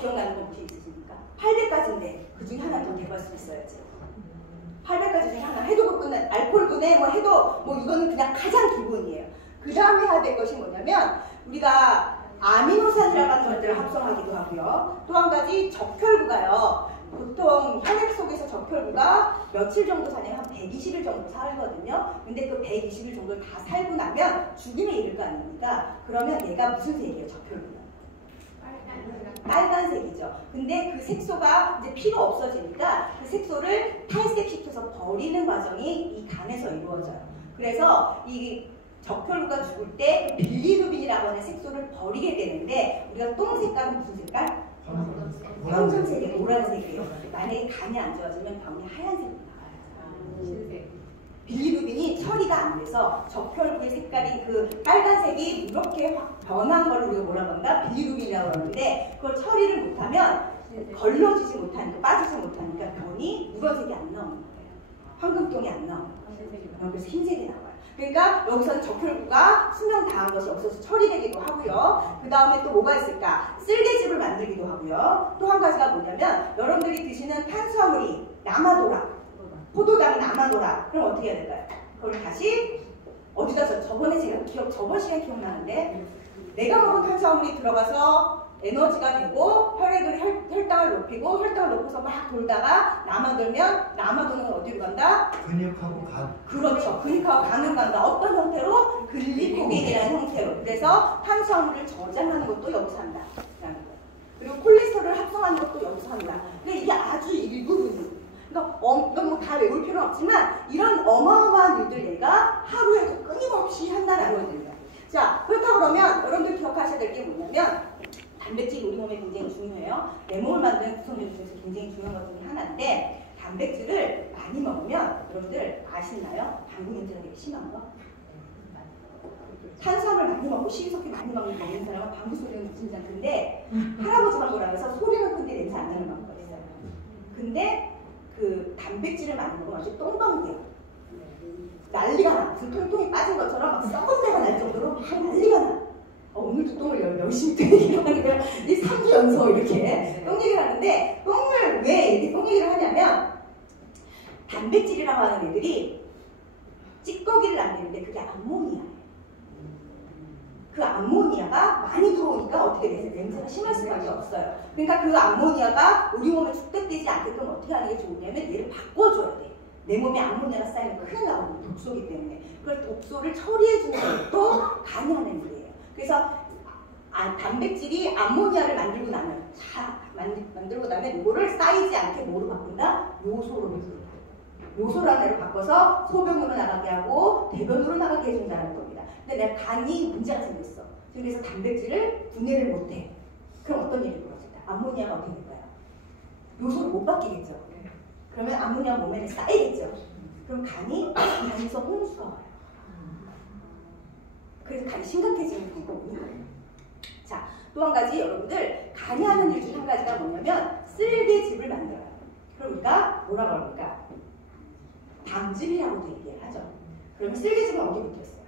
기억나는 거 혹시 있으십니까? 800가지인데 그 중에 하나 더 대할 수 있어야지. 800가지 중에 하나. 해독분은 알코올분에 뭐 해도 뭐 이거는 그냥 가장 기본이에요. 그 다음에 해야 될 것이 뭐냐면 우리가 아미노산이라고 하는 것들을 합성하기도 하고요. 또 한 가지 적혈구가요. 보통 혈액 속에서 적혈구가 며칠 정도 사냐면 한 120일 정도 살거든요. 근데 그 120일 정도를 다 살고 나면 죽음에 이를 거 아닙니까? 그러면 얘가 무슨 색이에요, 적혈구가? 빨간색이죠. 근데 그 색소가 이제 피가 없어지니까 그 색소를 탈색시켜서 버리는 과정이 이 간에서 이루어져요. 그래서 이 적혈구가 죽을 때 빌리루빈이라고 하는 색소를 버리게 되는데 우리가 똥 색깔은 무슨 색깔? 황금색이에요. 노란색이에요. 만약에 간이 안 좋아지면 병이 하얀색으로 나와요. 빌리루빈이 처리가 안 돼서 적혈구의 색깔이 그 빨간색이 이렇게 확 변한 걸 우리가 뭐라고 한다? 빌리루빈이라고 하는데 그걸 처리를 못하면 걸러지지 못하니까 빠지지 못하니까 병이 누런색이 안 나오는 거예요. 황금똥이 안 나와요. 그래서 흰색이 나와요. 그러니까 여기서는 적혈구가 수명 다한 것이 없어서 처리되기도 하고요. 그 다음에 또 뭐가 있을까? 쓸개즙을 만들기도 하고요. 또 한 가지가 뭐냐면 여러분들이 드시는 탄수화물이 남아돌아. 포도당이 남아돌아. 그럼 어떻게 해야 될까요? 그걸 다시 어디다 저번에 제가 저번 시간에 기억나는데 내가 먹은 탄수화물이 들어가서 에너지가 되고 혈당을 높이고 혈당을 높여서 막 돌다가 남아돌면 남아도는 건 어디로 간다? 근육하고 간. 그렇죠. 근육하고 간으로 간다. 어떤 형태로? 글리코겐이라는 형태로. 그래서 탄수화물을 저장하는 것도 여기서 한다. 그리고 콜레스테롤을 합성하는 것도 여기서 한다. 그러니까 이게 아주 일부분이에요. 그러니까 뭐 다 외울 필요는 없지만 이런 어마어마한 일들 얘가 하루에도 끊임없이 한다라는 거거든요. 자, 그렇다 그러면 여러분들 기억하셔야 될 게 뭐냐면 단백질이 우리 몸에 굉장히 중요해요. 내 몸을 만드는 구성질 중에서 굉장히 중요한 것 중에 하나인데 단백질을 많이 먹으면 여러분들 아시나요? 방구 냄새가 되게 심한 거? 탄수화물 많이 먹고 식이섬유 많이 먹는 사람은 방구 소리는 무슨 않던데 할아버지 방구라 해서 소리는 큰데 냄새 안 나는 방구가 있어요. 근데 그 단백질을 많이 먹으면 아주 똥방구예요. 난리가 나. 무슨 통통이 빠진 것처럼 막 썩은 내가 날 정도로 막 난리가 나. 오늘도 똥을 열심히 얘기를 하는데요. 3주 연속 이렇게 똥 얘기를 하는데 똥을 왜 이렇게 똥 얘기를 하냐면 단백질이라고 하는 애들이 찌꺼기를 남기는데 그게 암모니아예요. 그 암모니아가 많이 들어오니까 어떻게 되세요? 냄새가 심할 수밖에 없어요. 그러니까 그 암모니아가 우리 몸에 축적되지 않게끔 어떻게 하는 게 좋으냐면 얘를 바꿔줘야 돼. 내 몸에 암모니아가 쌓이면 큰일 나거든요. 독소기 때문에. 그걸 독소를 처리해주는 것도 간이 하는 일이에요. 그래서 단백질이 암모니아를 만들고 나면 만들고 나면 이거를 쌓이지 않게 뭐로 바꾼다? 요소로 요소라는 애로 바꿔서 소변으로 나가게 하고 대변으로 나가게 해준다는 겁니다. 근데 내가 간이 문제가 생겼어. 그래서 단백질을 분해를 못해. 그럼 어떤 일이 벌어질까? 암모니아가 어떻게 될까요? 요소를 못 바뀌겠죠. 그러면 암모니아 몸에 쌓이겠죠. 그럼 간에서 홍수가 와요. 그래서 간이 심각해지는 거거든요. 자, 또 한 가지 여러분들 간이 하는 일 중 한 가지가 뭐냐면 쓸개즙을 만들어요. 그럼 우리가 뭐라고 합니까? 담즙이라고도 얘기를 하죠. 그러면 쓸개즙은 어디 붙어 있어요?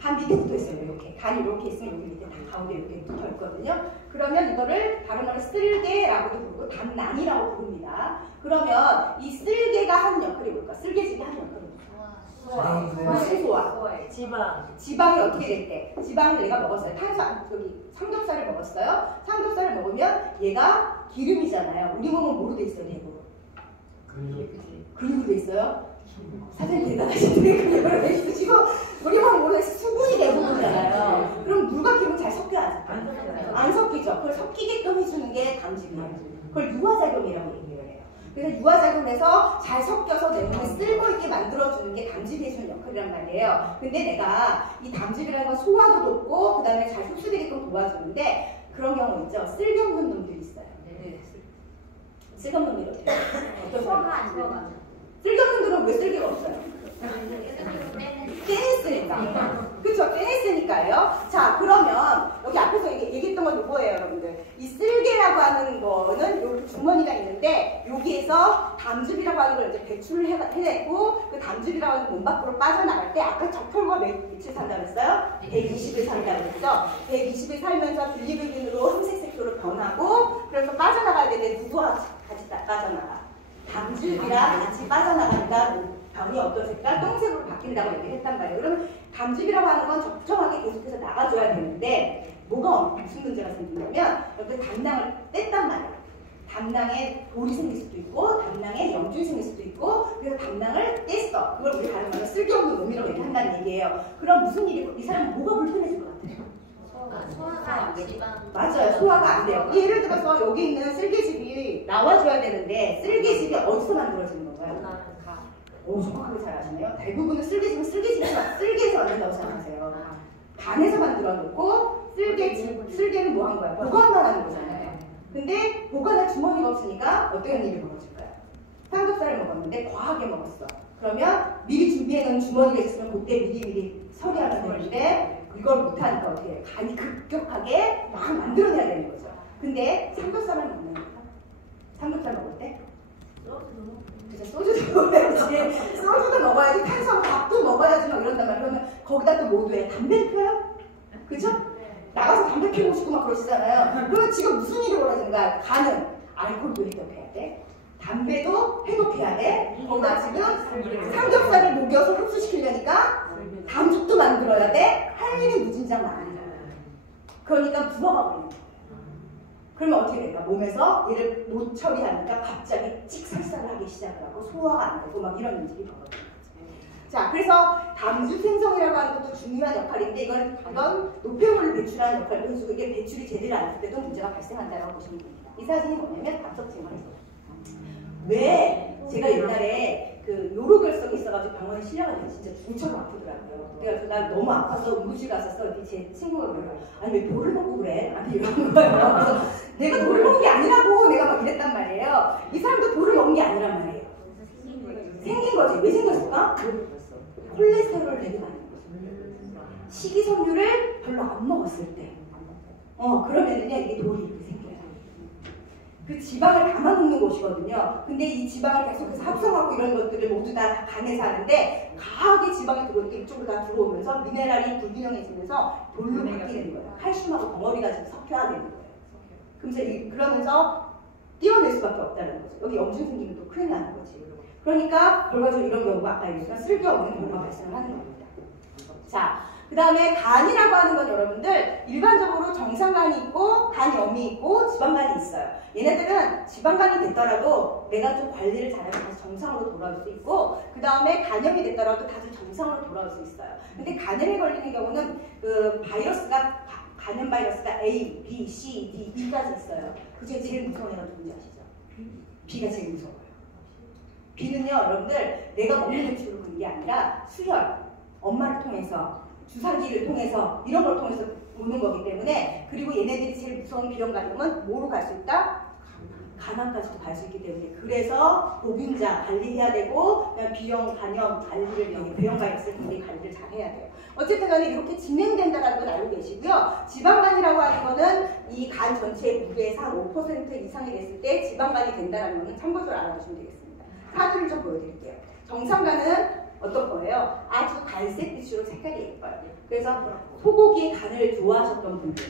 간 밑에 붙어 있어요. 이렇게 간이 이렇게 있으면 여기 밑에 다 가운데 이렇게 붙어 있거든요. 그러면 이거를 다른 말로 쓸개라고도 부르고 담낭이라고 부릅니다. 그러면 이 쓸개가 하는 역할이 뭘까? 쓸개즙이 하는 역할이 소화. 지방이 어떻게 될 때? 지방을 내가 먹었어요. 삼겹살을 먹었어요. 삼겹살을 먹으면 얘가 기름이잖아요. 우리 몸은 뭐로 돼 있어요, 대부분? 근육으로 돼 있어요? 사장님 대단하신데 근육으로 돼 있으시고 우리 몸은 뭐로 돼 있어요? 수분이 대부분이잖아요. 그럼 물과 기름 잘 섞여요? 안 섞이죠. 그걸 섞이게끔 해주는 게 담즙이에요. 그걸 유화작용이라고 얘기해요. 그래서 유화작용해서 잘 섞여서 내 몸에 쓸모있게 만들어주는 게 담즙이 해주는 역할이란 말이에요. 근데 내가 이 담즙이라는 건 소화도 돕고 그 다음에 잘 흡수되게끔 도와주는데 그런 경우 있죠. 쓸개 없는 놈들이 있어요. 쓸개 없는 놈들이 어떻게 해요? 쓸개 없는 놈들은 왜 쓸개가 없어요? 떼냈으니까. 그쵸? 떼냈으니까요. 자, 그러면 여기 앞에서 얘기했던 건 이거예요, 여러분들. 이 쓸개라고 하는 거는 여기 주머니가 있는데 여기에서 다 담즙이라고 하는 걸 이제 배출을 해냈고 그 담즙이라고 하는 몸 밖으로 빠져나갈 때 아까 적혈구가 며칠 산다고 했어요? 120일 산다고 했죠? 120일 살면서 빌리루빈으로 흰색 색소로 변하고 그래서 빠져나가야 되는데 누구와 같이 빠져나가? 담즙이랑 같이 빠져나가니까 변이 어떤 색깔? 똥색으로 바뀐다고 얘기를 했단 말이에요. 그러면 담즙이라고 하는 건 적정하게 계속해서 나가줘야 되는데 무슨 문제가 생기냐면 여기 담낭을 뗐단 말이에요. 담낭에 돌이 생길 수도 있고 담낭에 염증이 생길 수도 있고 그래서 담낭을 뗐어. 그걸 우리 다른 말로 쓸데없는 놈이라고 얘기한다는 얘기예요. 그럼 무슨 일이 이 사람은 뭐가 불편해질 것 같아요? 소화가 안 돼. 맞아요. 소화가 안 돼요. 예를 들어서 여기 있는 쓸개즙이 나와줘야 되는데 쓸개즙이 어디서 만들어지는 건가요? 오, 정확하게 잘 아시네요. 대부분은 쓸개에서 만든다고 생각하세요. 간에서 만들어 놓고 쓸개는 뭐 한 거야? 보관만 하는 거잖아요. 근데 보관할 주머니가 없으니까 어떤 일이 벌어질까요? 삼겹살을 먹었는데 과하게 먹었어. 그러면 미리 준비해 놓은 주머니가 있으면 그때 미리 처리하면 되는데 이걸 못하니까 어떻게 해요? 간이 급격하게 막 만들어내야 되는 거죠. 근데 삼겹살을 먹는 거예요. 삼겹살 먹을 때? 소주도 먹어야지. 소주도 먹어야지. 탄수화물 밥도 먹어야지. 막 이런단 말이야. 그러면 거기다 또 뭐 돼? 담배 피워요? 그죠? 나가서 담배 피우고 싶고 막 그러시잖아요. 그러면 지금 무슨 일이 벌어지는 거야? 간은 알코올도 해독해야 돼. 담배도 해독해야 돼. 거기다 지금 삼겹살을 녹여서 흡수시키려니까 담즙도 만들어야 돼. 할 일이 무진장 많아요. 그러니까 부어가 버리는 거예요. 그러면 어떻게 될까? 몸에서 얘를 못 처리하니까 갑자기 찍살살하기 시작을 하고 소화가 안 되고 막 이런 일이 벌어지는 거죠. 자, 그래서 담즙 생성이라고 하는 것도 중요한 역할인데 이건 노폐물을 배출하는 역할을 해주고 이게 배출이 제대로 안 될 때도 문제가 발생한다고 보시면 됩니다. 이 사진이 뭐냐면 답석증이에요. 왜 제가 옛날에 그 요로결석이 있어가지고 병원에 실려가지고 진짜 죽처럼 아프더라고요. 그래서 나 너무 아파서 응급실 갔었어. 제 친구가 그래요. 아니 왜 돌을 먹고 그래? 아니 이런 거예요. 그래서 내가 돌을 먹은 게 아니라고 내가 막 이랬단 말이에요. 이 사람도 돌을 먹은 게 아니란 말이에요. 생긴 거지. 왜 생겼을까? 콜레스테롤을 되게 많이 먹었어요. 식이섬유를 별로 안 먹었을 때. 그러면은요 이게 돌이 이렇게 생겨요. 그 지방을 담아놓는 곳이거든요. 근데 이 지방을 계속해서 합성하고 이런 것들을 모두 다 간에서 하는데 강하게 지방이 들어올 때 이쪽으로 다 들어오면서 미네랄이 불균형해지면서 돌로 바뀌는 거예요. 칼슘하고 덩어리가 지금 섞여야 되는 거예요. 그러면서 띄어낼 수밖에 없다는 거죠. 여기 염증 생기면 또 큰일 나는 거지. 그러니까 결과적으로 이런 경우가 아까 얘기했던 쓸데없는 경우가 발생을 하는 겁니다. 자, 그 다음에 간이라고 하는 건 여러분들 일반적으로 정상간이 있고 간염이 있고 지방간이 있어요. 얘네들은 지방간이 됐더라도 내가 좀 관리를 잘하면 다시 정상으로 돌아올 수 있고 그 다음에 간염이 됐더라도 다시 정상으로 돌아올 수 있어요. 근데 간염에 걸리는 경우는 그 바이러스가 간염 바이러스가 A, B, C, D, E까지 있어요. 그 중에 제일 무서운 애가 누군지 아시죠? B가 제일 무서워요. B는요, 여러분들 내가 먹는 음식으로 그런 게 아니라 수혈, 엄마를 통해서, 주사기를 통해서 이런 걸 통해서 오는 거기 때문에 그리고 얘네들이 제일 무서운 B형 간염은 뭐로 갈 수 있다? 간암까지도 갈 수 있기 때문에 그래서 보균자 관리해야 되고 B형 간염 관리를 B형 바이러스를 굉장히 관리를 잘 해야 돼요. 어쨌든 간에 이렇게 진행된다는 건 알고 계시고요. 지방간이라고 하는 거는 이 간 전체의 무게에서 한 5% 이상이 됐을 때 지방간이 된다는 거는 참고적으로 알아두시면 되겠습니다. 사진을 좀 보여드릴게요. 정상간은 어떤 거예요? 아주 갈색빛으로 색깔이 예뻐요. 그래서 소고기 간을 좋아하셨던 분들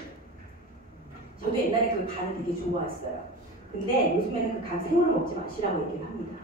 저도 옛날에 그 간을 되게 좋아했어요. 근데 요즘에는 그 간 생으로 먹지 마시라고 얘기를 합니다.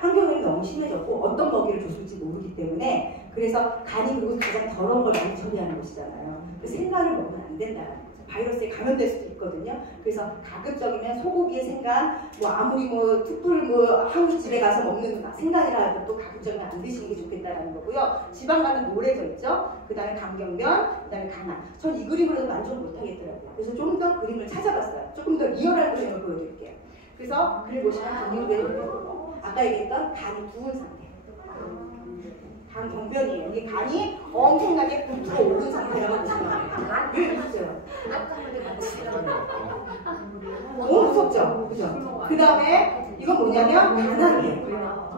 환경이 너무 심해졌고 어떤 먹이를 줬을지 모르기 때문에 그래서 간이 그리고 가장 더러운 걸 많이 처리하는 곳이잖아요. 그 생간을 먹으면 안 된다는 거죠. 바이러스에 감염될 수도 있거든요. 그래서 가급적이면 소고기의 생간, 뭐 아무리 뭐 특불 뭐 한국집에 가서 먹는 생간이라 해도 가급적이면 안 드시는 게 좋겠다라는 거고요. 지방간은 노래져 있죠. 그 다음에 강경련, 그 다음에 강한. 전 이 그림으로도 만족 못 하겠더라고요. 그래서 좀 더 그림을 찾아봤어요. 조금 더 리얼한 그림을 보여드릴게요. 그래서 그림 보시면 강경련이 아까 얘기했던 간이 부은 상태. 간 병변이에요. 이게 간이 엄청나게 불어오른 상태라고 보시면 돼요. 왜 이러세요? 너무 무섭죠? 그죠? 그 다음에 이건 뭐냐면 간암이에요.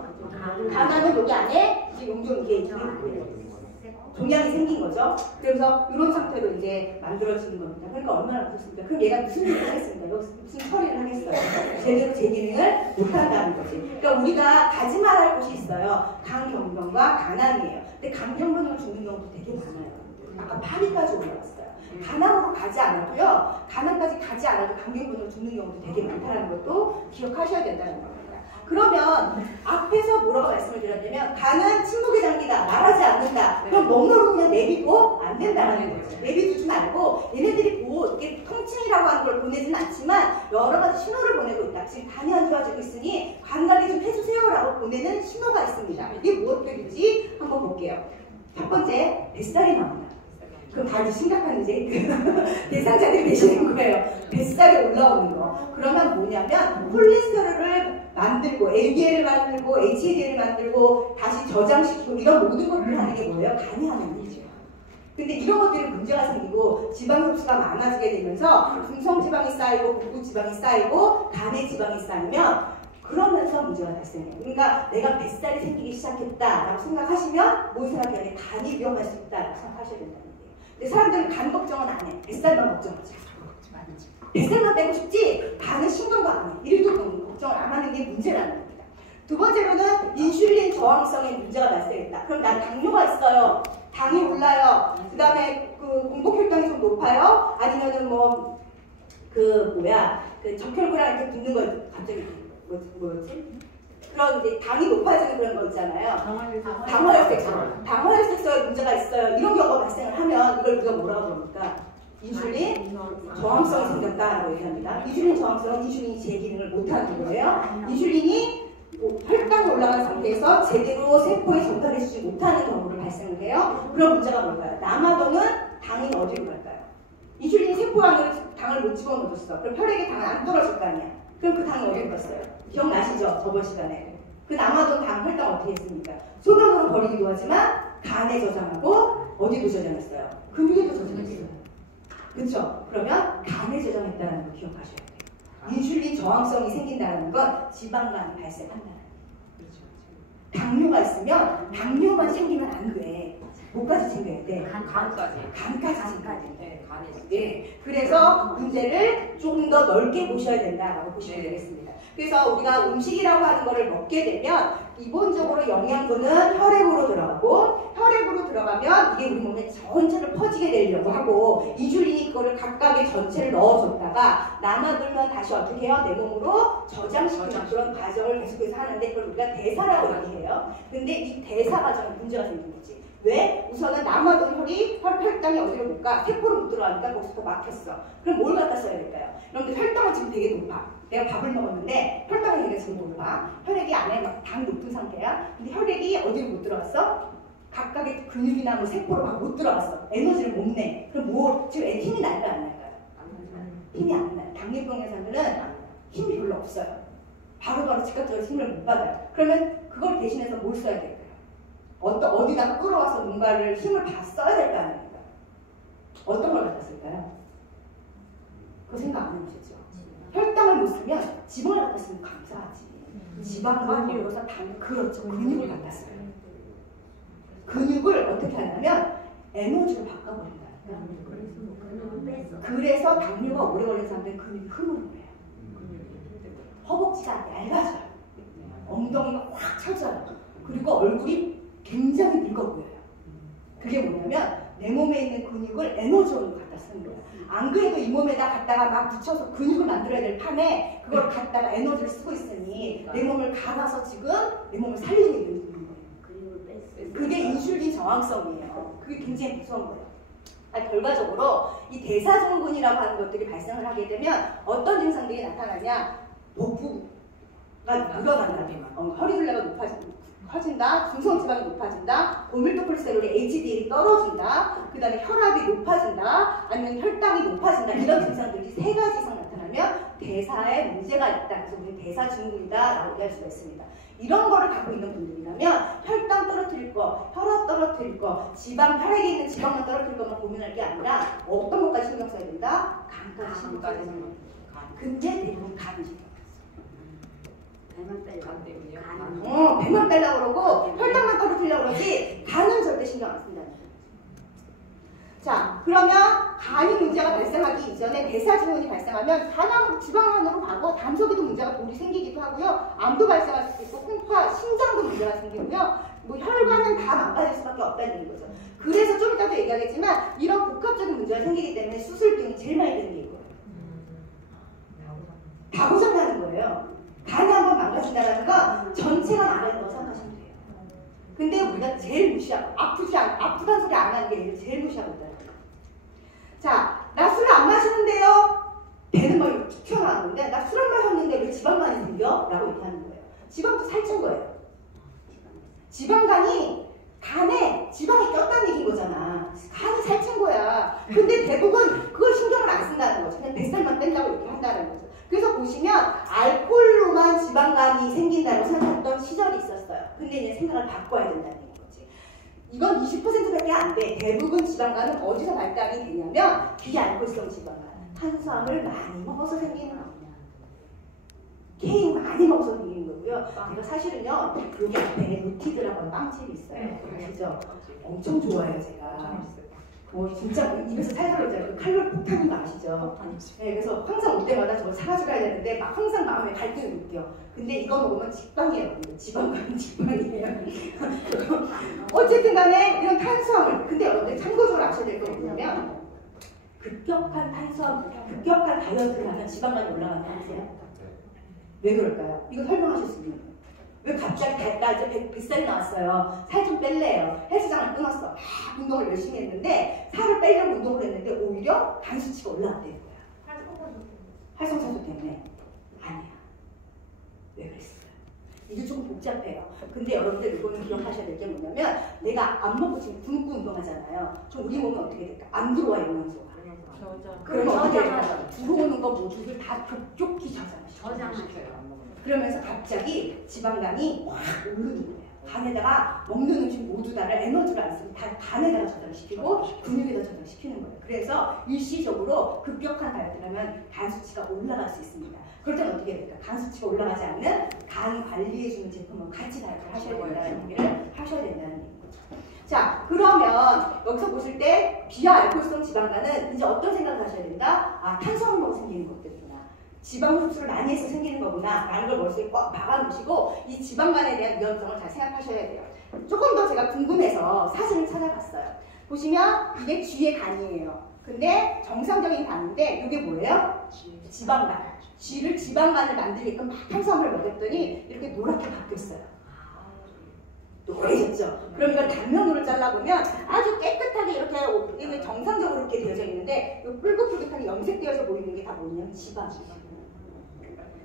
간암은 여기 안에 이제 용종 이게 있고요. 종양이 생긴 거죠. 그래서 이런 상태로 이제 만들어지는 겁니다. 그러니까 얼마나 무섭습니까? 그럼 얘가 무슨 일을 하겠습니까? 여기서 무슨 처리를 하겠어요? 제대로 제 기능을 못한다는 거지. 그러니까 우리가 가지 말할 곳이 있어요. 강경변과 간암이에요. 근데 강경변으로 죽는 경우도 되게 많아요. 아까 파리까지 올라왔어요. 간암으로 가지 않아도요. 간암까지 가지 않아도 강경변으로 죽는 경우도 되게 많다는 것도 기억하셔야 된다는 겁니다. 그러면 앞에서 뭐라고 말씀을 드렸냐면 간은 침묵의 장기다. 말하지 않는다. 그럼 멍으로 그냥 내비고 안 된다는 거죠. 내비두지 말고 얘네들이 이렇게 통증이라고 하는 걸 보내지는 않지만 여러 가지 신호를 보내고 있다. 지금 간이 안 좋아지고 있으니 간 관리 좀 해주세요라고 보내는 신호가 있습니다. 이게 무엇들인지 한번 볼게요. 첫 번째, 뱃살이 나온다. 그럼 다들 심각한 이제 대상자들이 되시는 거예요. 뱃살이 올라오는 거. 그러면 뭐냐면 콜레스테롤을 만들고 LDL을 만들고 HDL을 만들고 다시 저장시키고 이런 모든 것들을 하는 게 뭐예요? 간이 하는 일이죠. 근데 이런 것들이 문제가 생기고 지방 흡수가 많아지게 되면서 중성지방이 쌓이고 복부지방이 쌓이고 간에 지방이 쌓이면 그러면서 문제가 발생해요. 그러니까 내가 뱃살이 생기기 시작했다라고 생각하시면 뭘 생각해요? 간이 위험할 수 있다라고 생각하셔야 된다는 거예요. 근데 사람들은 간 걱정은 안 해. 뱃살만 걱정하지. 뱃살만 빼고 싶지 간은 신경도 안 해. 이래도 걱정을 안 하는 게 문제라는 겁니다. 두 번째로는 인슐린 저항성에 문제가 발생했다. 그럼 난 당뇨가 있어요. 당이 올라요. 그 다음에 그 공복혈당이 좀 높아요. 아니면은 뭐 그 적혈구랑 이렇게 붙는 거 갑자기 뭐였지? 그런 이제 당이 높아지는 그런 거 있잖아요. 당화혈색소에 문제가 있어요. 이런 경우가 발생을 하면 이걸 우리가 뭐라고 그럽니까? 인슐린 저항성이 생겼다라고 얘기합니다. 인슐린 저항성은 인슐린이 제 기능을 못하는 거예요. 인슐린이 혈당이 올라간 상태에서 제대로 세포에 전달해주지 못하는 경우를 발생을 해요. 그런 문제가 뭘까요? 남아도는 당이 어디로 갈까요? 인슐린이 세포 안으로 당을 못 집어넣었어. 그럼 혈액에 당은 안 떨어질 거 아니야. 그럼 그 당이 어디로 갔어요? 기억나시죠? 저번 시간에. 그 남아돈 당 혈당 어떻게 했습니까? 소변으로 버리기도 하지만 간에 저장하고 어디도 저장했어요? 근육에도 저장했어요. 그렇죠? 그러면 간에 저장했다는 걸 기억하셔야 돼요. 인슐린 저항성이 생긴다는 건 지방간이 발생한다는 거예요. 당뇨가 있으면 당뇨만 생기면 안 돼. 뭐까지 챙겨야 돼? 간까지 챙겨야 돼. 네. 그래서 문제를 조금 더 넓게 보셔야 된다라고 보시면 되겠습니다. 그래서 우리가 음식이라고 하는 거를 먹게 되면 기본적으로 영양분은 혈액으로 들어가고 혈액으로 들어가면 이게 우리 몸에 전체를 퍼지게 되려고 하고 인슐린이 그거를 각각의 전체를 넣어줬다가 남아들면 다시 어떻게 해요? 내 몸으로 저장시키는 그런 과정을 계속해서 하는데 그걸 우리가 대사라고 얘기해요. 근데 이 대사 과정에 문제가 생긴 거지. 왜? 우선은 남아돈 혈당이 어디로 못 가? 세포로 못 들어가니까 거기서 막혔어. 그럼 뭘 갖다 써야 될까요? 여러분들 혈당은 지금 되게 높아. 내가 밥을 먹었는데 혈당이 되게 지금 높아. 혈액이 안에 막 당 높은 상태야. 근데 혈액이 어디로 못 들어갔어? 각각의 근육이나 뭐 세포로 막 못 들어갔어. 에너지를 못 내. 그럼 뭐 지금 힘이 날까요? 안 날까요? 힘이 안 나요. 당뇨병 환자들은 힘이 별로 없어요. 바로바로 즉각적으로 힘을 못 받아요. 그러면 그걸 대신해서 뭘 써야 될까요? 어디다가 끌어와서 뭔가를 힘을 다 써야 될 거 아닙니까? 어떤 걸 갖다 쓸까요? 그거 생각 안 해보셨죠? 혈당을 못 쓰면 지방을 갖다 쓰면 감사하지. 지방을 먹어서 그렇죠. 근육을 갖다 써요. 근육을 어떻게 하냐면 에너지로 바꿔버린다. 그래서 당뇨가 오래 걸린 사람들은 근육이 흐물흐물해요. 허벅지가 얇아져요. 엉덩이가 확 쳐져요. 그리고 얼굴이 굉장히 늙어 보여요. 그게 뭐냐면 내 몸에 있는 근육을 에너지원으로 갖다 쓰는 거예요. 안 그래도 이 몸에다 갖다가 막 붙여서 근육을 만들어야 될 판에 그걸 갖다가 에너지를 쓰고 있으니 내 몸을 갈아서 지금 내 몸을 살리고 있는 거예요. 그게 인슐린 저항성이에요. 그게 굉장히 무서운 거예요. 결과적으로 이 대사증후군이라고 하는 것들이 발생을 하게 되면 어떤 증상들이 나타나냐? 복부가 늘어난다. 허리둘레가 커진다, 중성지방이 높아진다, 고밀도 콜레스테롤의 HDL이 떨어진다, 그 다음에 혈압이 높아진다, 아니면 혈당이 높아진다. 이런 증상들이 세 가지 이상 나타나면 대사에 문제가 있다. 그래서 우리는 대사증후군이다라고 얘기할 수가 있습니다. 이런 거를 갖고 있는 분들이라면 혈당 떨어뜨릴 거, 혈압 떨어뜨릴 거, 혈액에 있는 지방만 떨어뜨릴 것만 고민할 게 아니라 어떤 것까지 신경 써야 된다? 간까지 신경 써야 된다. 근데 대부분 간이 신경 배만 빼려고 그러고 혈당만 떨어뜨리려고 그러지 간은 절대 신경 안 쓴다는 거예요. 자, 그러면 간이 문제가 발생하기 이전에 대사증후군이 발생하면 간암으로 지방간으로 가고 담속에도 문제가 돌이 생기기도 하고요. 암도 발생할 수 있고 콩파, 심장도 문제가 생기고요. 뭐 혈관은 다 망가질 수밖에 없다는 얘기인 거죠. 그래서 좀 이따도 얘기하겠지만 이런 복합적인 문제가 생기기 때문에 수술 비용이 제일 많이 드는 게 이거예요. 다 고장나는 거예요. 간이 한번 망가진다는 건 전체가 망가진다고 생각하시면 돼요. 근데 우리가 제일 무시하고 아프다는 소리 안 하는 게 얘를 제일 무시하고 있다는 거예요. 자, 나 술 안 마시는데요? 배는 막 이렇게 튀어나왔는데 나 술 안 마셨는데 왜 지방간이 생겨? 라고 얘기하는 거예요. 지방도 살찐 거예요. 지방간이 간에 지방이 꼈다는 얘기인 거잖아. 간이 살찐 거야. 근데 대부분 그걸 신경을 안 쓴다는 거죠. 그냥 뱃살만 뺀다고 이렇게 한다는 거죠. 그래서 보시면 알코올로만 지방간이 생긴다고 생각했던 시절이 있었어요. 근데 이제 생각을 바꿔야 된다는 거지. 이건 20%밖에 안 돼. 대부분 지방간은 어디서 발달이 되냐면 비알코올성 지방간. 탄수화물 많이 먹어서 생기는 거예요. 케이크 많이 먹어서 생기는 거고요. 제가 사실은요, 여기 앞에 루티드라고 빵집이 있어요. 아시죠? 엄청 좋아해요, 제가. 진짜 입에서 살살 오잖아요. 칼로리 폭탄인 거 아시죠? 네, 그래서 항상 올 때마다 저걸 사가지고 가야 되는데 막 항상 마음에 갈등을 느껴요. 근데 이거 먹으면 직방이에요. 지방간은 직방이에요. 어쨌든 간에 이런 탄수화물. 근데 여러분들 참고적으로 아셔야 될 거 뭐냐면 급격한 탄수화물, 급격한 다이어트를 하면 지방간이 올라가는 거 아세요? 왜 그럴까요? 이거 설명하실 수 있는 거예요. 왜 갑자기 나 이제 뱃살이 나왔어요. 살 좀 뺄래요. 헬스장을 끊었어. 운동을 열심히 했는데 살을 빼려고 운동을 했는데 오히려 간 수치가 올라갔다는 거야. 활성산소 때문에. 아니야. 왜 그랬어요? 이게 조금 복잡해요. 근데 여러분들 이거는 기억하셔야 될 게 뭐냐면 내가 안 먹고 지금 굶고 운동하잖아요. 그럼 우리 몸에 어떻게 될까? 안 들어와 영양소가. 그러면 어떻게 될까? 들어오는 거 모두를 다 급격히 저장시켜요. 그러면서 갑자기 지방간이 확 오르는 거예요. 간에다가 먹는 음식 모두 다를 에너지를 안 쓰고 다 간에다가 저장시키고 근육에다 저장시키는 거예요. 그래서 일시적으로 급격한 다이어트를 하면 간 수치가 올라갈 수 있습니다. 그럴 때는 어떻게 될까? 간 수치가 올라가지 않는 간 관리해주는 제품은 같이 다이어트를 하셔야 된다는 얘기를 하셔야 된다는 얘기죠. 자, 그러면 여기서 보실 때 비알코올성 지방간은 이제 어떤 생각을 하셔야 된다? 아, 탄수화물 먹어 생기는 것들이구나. 지방 흡수를 많이 해서 생기는 거구나 라는 걸 머릿속에 꽉 박아놓으시고 이 지방간에 대한 위험성을 잘 생각하셔야 돼요. 조금 더 제가 궁금해서 사진을 찾아봤어요. 보시면 이게 쥐의 간이에요. 근데 정상적인 간인데 이게 뭐예요? 지방간. 쥐를 지방간을 만들게끔 막 탄수화물을 먹였더니 이렇게 노랗게 바뀌었어요. 노래졌죠. 그럼 이걸 단면으로 잘라보면 아주 깨끗하게 이렇게 정상적으로 이렇게 되어져 있는데 이 뿔긋뿔긋하게 염색되어서 보이는 게 다 뭐냐면 지방이에요.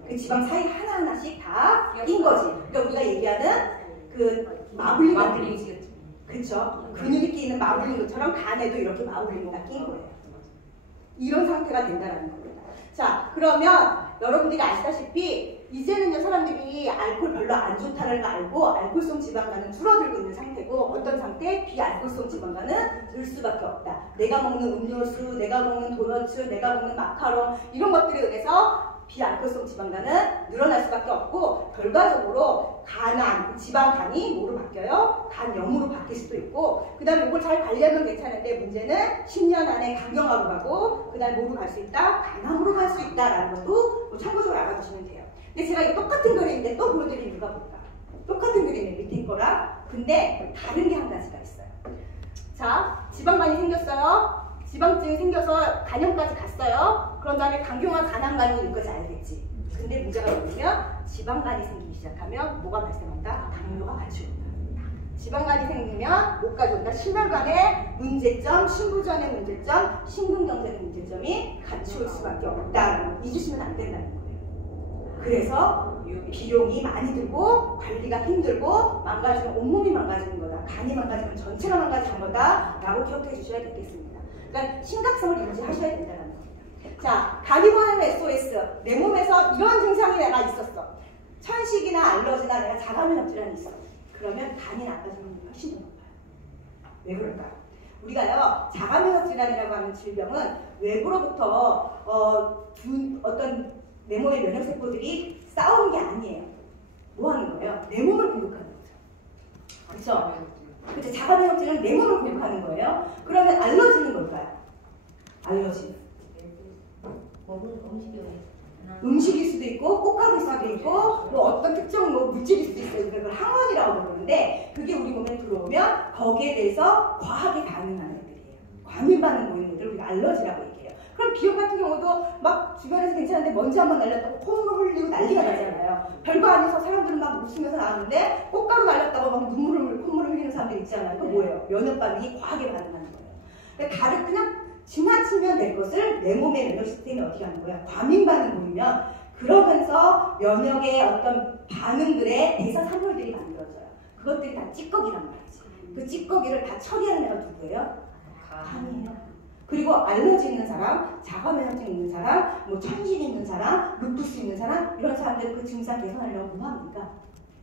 그 지방 사이 하나하나씩 다 낀 거지. 그러니까 우리가 얘기하는 그 마블링 같은 거. 그쵸? 근육이 끼는 마블링 것처럼 간에도 이렇게 마블링이 낀 거예요. 이런 상태가 된다는 겁니다. 자, 그러면 여러분들이 아시다시피 이제는요 사람들이 알코올 별로 안 좋다는 걸 알고 알코올성 지방간은 줄어들고 있는 상태고 어떤 상태? 비알코올성 지방간은 늘 수밖에 없다. 내가 먹는 음료수, 내가 먹는 도너츠, 내가 먹는 마카롱 이런 것들에 의해서 비알코올성 지방간은 늘어날 수밖에 없고 결과적으로 간암, 지방간이 뭐로 바뀌어요? 간염으로 바뀔 수도 있고 그 다음에 이걸 잘 관리하면 괜찮은데 문제는 10년 안에 간경화로 가고 그 다음에 뭐로 갈 수 있다? 간암으로 갈 수 있다라는 것도 뭐 참고적으로 알아두시면 돼요. 근데 제가 이거 똑같은 그림인데 또 보여드린 이유가 뭘까? 똑같은 그림이에요. 밑에 거랑. 근데 다른 게 한 가지가 있어요. 자, 지방간이 생겼어요. 지방증이 생겨서 간염까지 갔어요. 그런 다음에 간경화 간암간이 여기까지 알겠지. 근데 문제가 뭐냐면 지방간이 생기기 시작하면 뭐가 발생한다? 당뇨가 같이 온다. 지방간이 생기면 뭐까지 온다? 심혈관의 문제점, 신부전의 문제점, 심근경색의 문제점이 같이 올 수밖에 없다. 잊으시면 안 된다는 거예요. 그래서 비용이 많이 들고 관리가 힘들고 망가지면 온몸이 망가지는 거다. 간이 망가지면 전체가 망가지는 거다. 라고 기억해 주셔야 되겠습니다. 그러니까 심각성을 인지하셔야 된다는 겁니다. 자, 간이 보내는 SOS. 내 몸에서 이런 증상이 내가 있었어. 천식이나 알러지나 내가 자가면역 질환이 있어. 그러면 간이 나빠지는 게 훨씬 더 높아요. 왜 그럴까요? 우리가요 자가면역 질환이라고 하는 질병은 외부로부터 어떤 내 몸의 면역세포들이 싸우는 게 아니에요. 뭐 하는 거예요? 내 몸을 공격하는 거죠. 그렇죠? 그쵸? 자가면역질은 내 몸을 공격하는 거예요. 그러면 알러지는 뭘까요? 알러지. 음식일 수도 있고 꽃가루일 수도 있고 뭐 어떤 특정 뭐 물질일 수도 있어요. 그걸 항원이라고 부르는데 그게 우리 몸에 들어오면 거기에 대해서 과하게 반응하는 애들이에요. 과민 반응 보이는 애들을 우리가 알러지라고 얘기해요. 그럼 비염 같은 경우도 막 주변에서 괜찮은데 먼지 한번 날렸다고 콧물 흘리고 난리가 나잖아요. 별거 아니어서 사람들은 막 웃으면서 나왔는데 꽃가루 날렸다고 막 콧물을 흘리는 사람들 있잖아요. 그거 뭐예요? 면역 반응이 과하게 반응하는 거예요. 그러니까 다른 그냥 지나치면 될 것을 내 몸의 면역 시스템이 어떻게 하는 거야? 과민 반응 보이면 그러면서 면역의 어떤 반응들의 대사 산물들이 만들어져요. 그것들이 다 찌꺼기란 말이지. 그 찌꺼기를 다 처리하는 애가 누구예요? 간이에요. 그리고 알러지 있는 사람, 자가면역증 있는 사람, 뭐 천식 있는 사람, 루푸스 있는 사람 이런 사람들은 그 증상 개선하려고 뭐 합니까?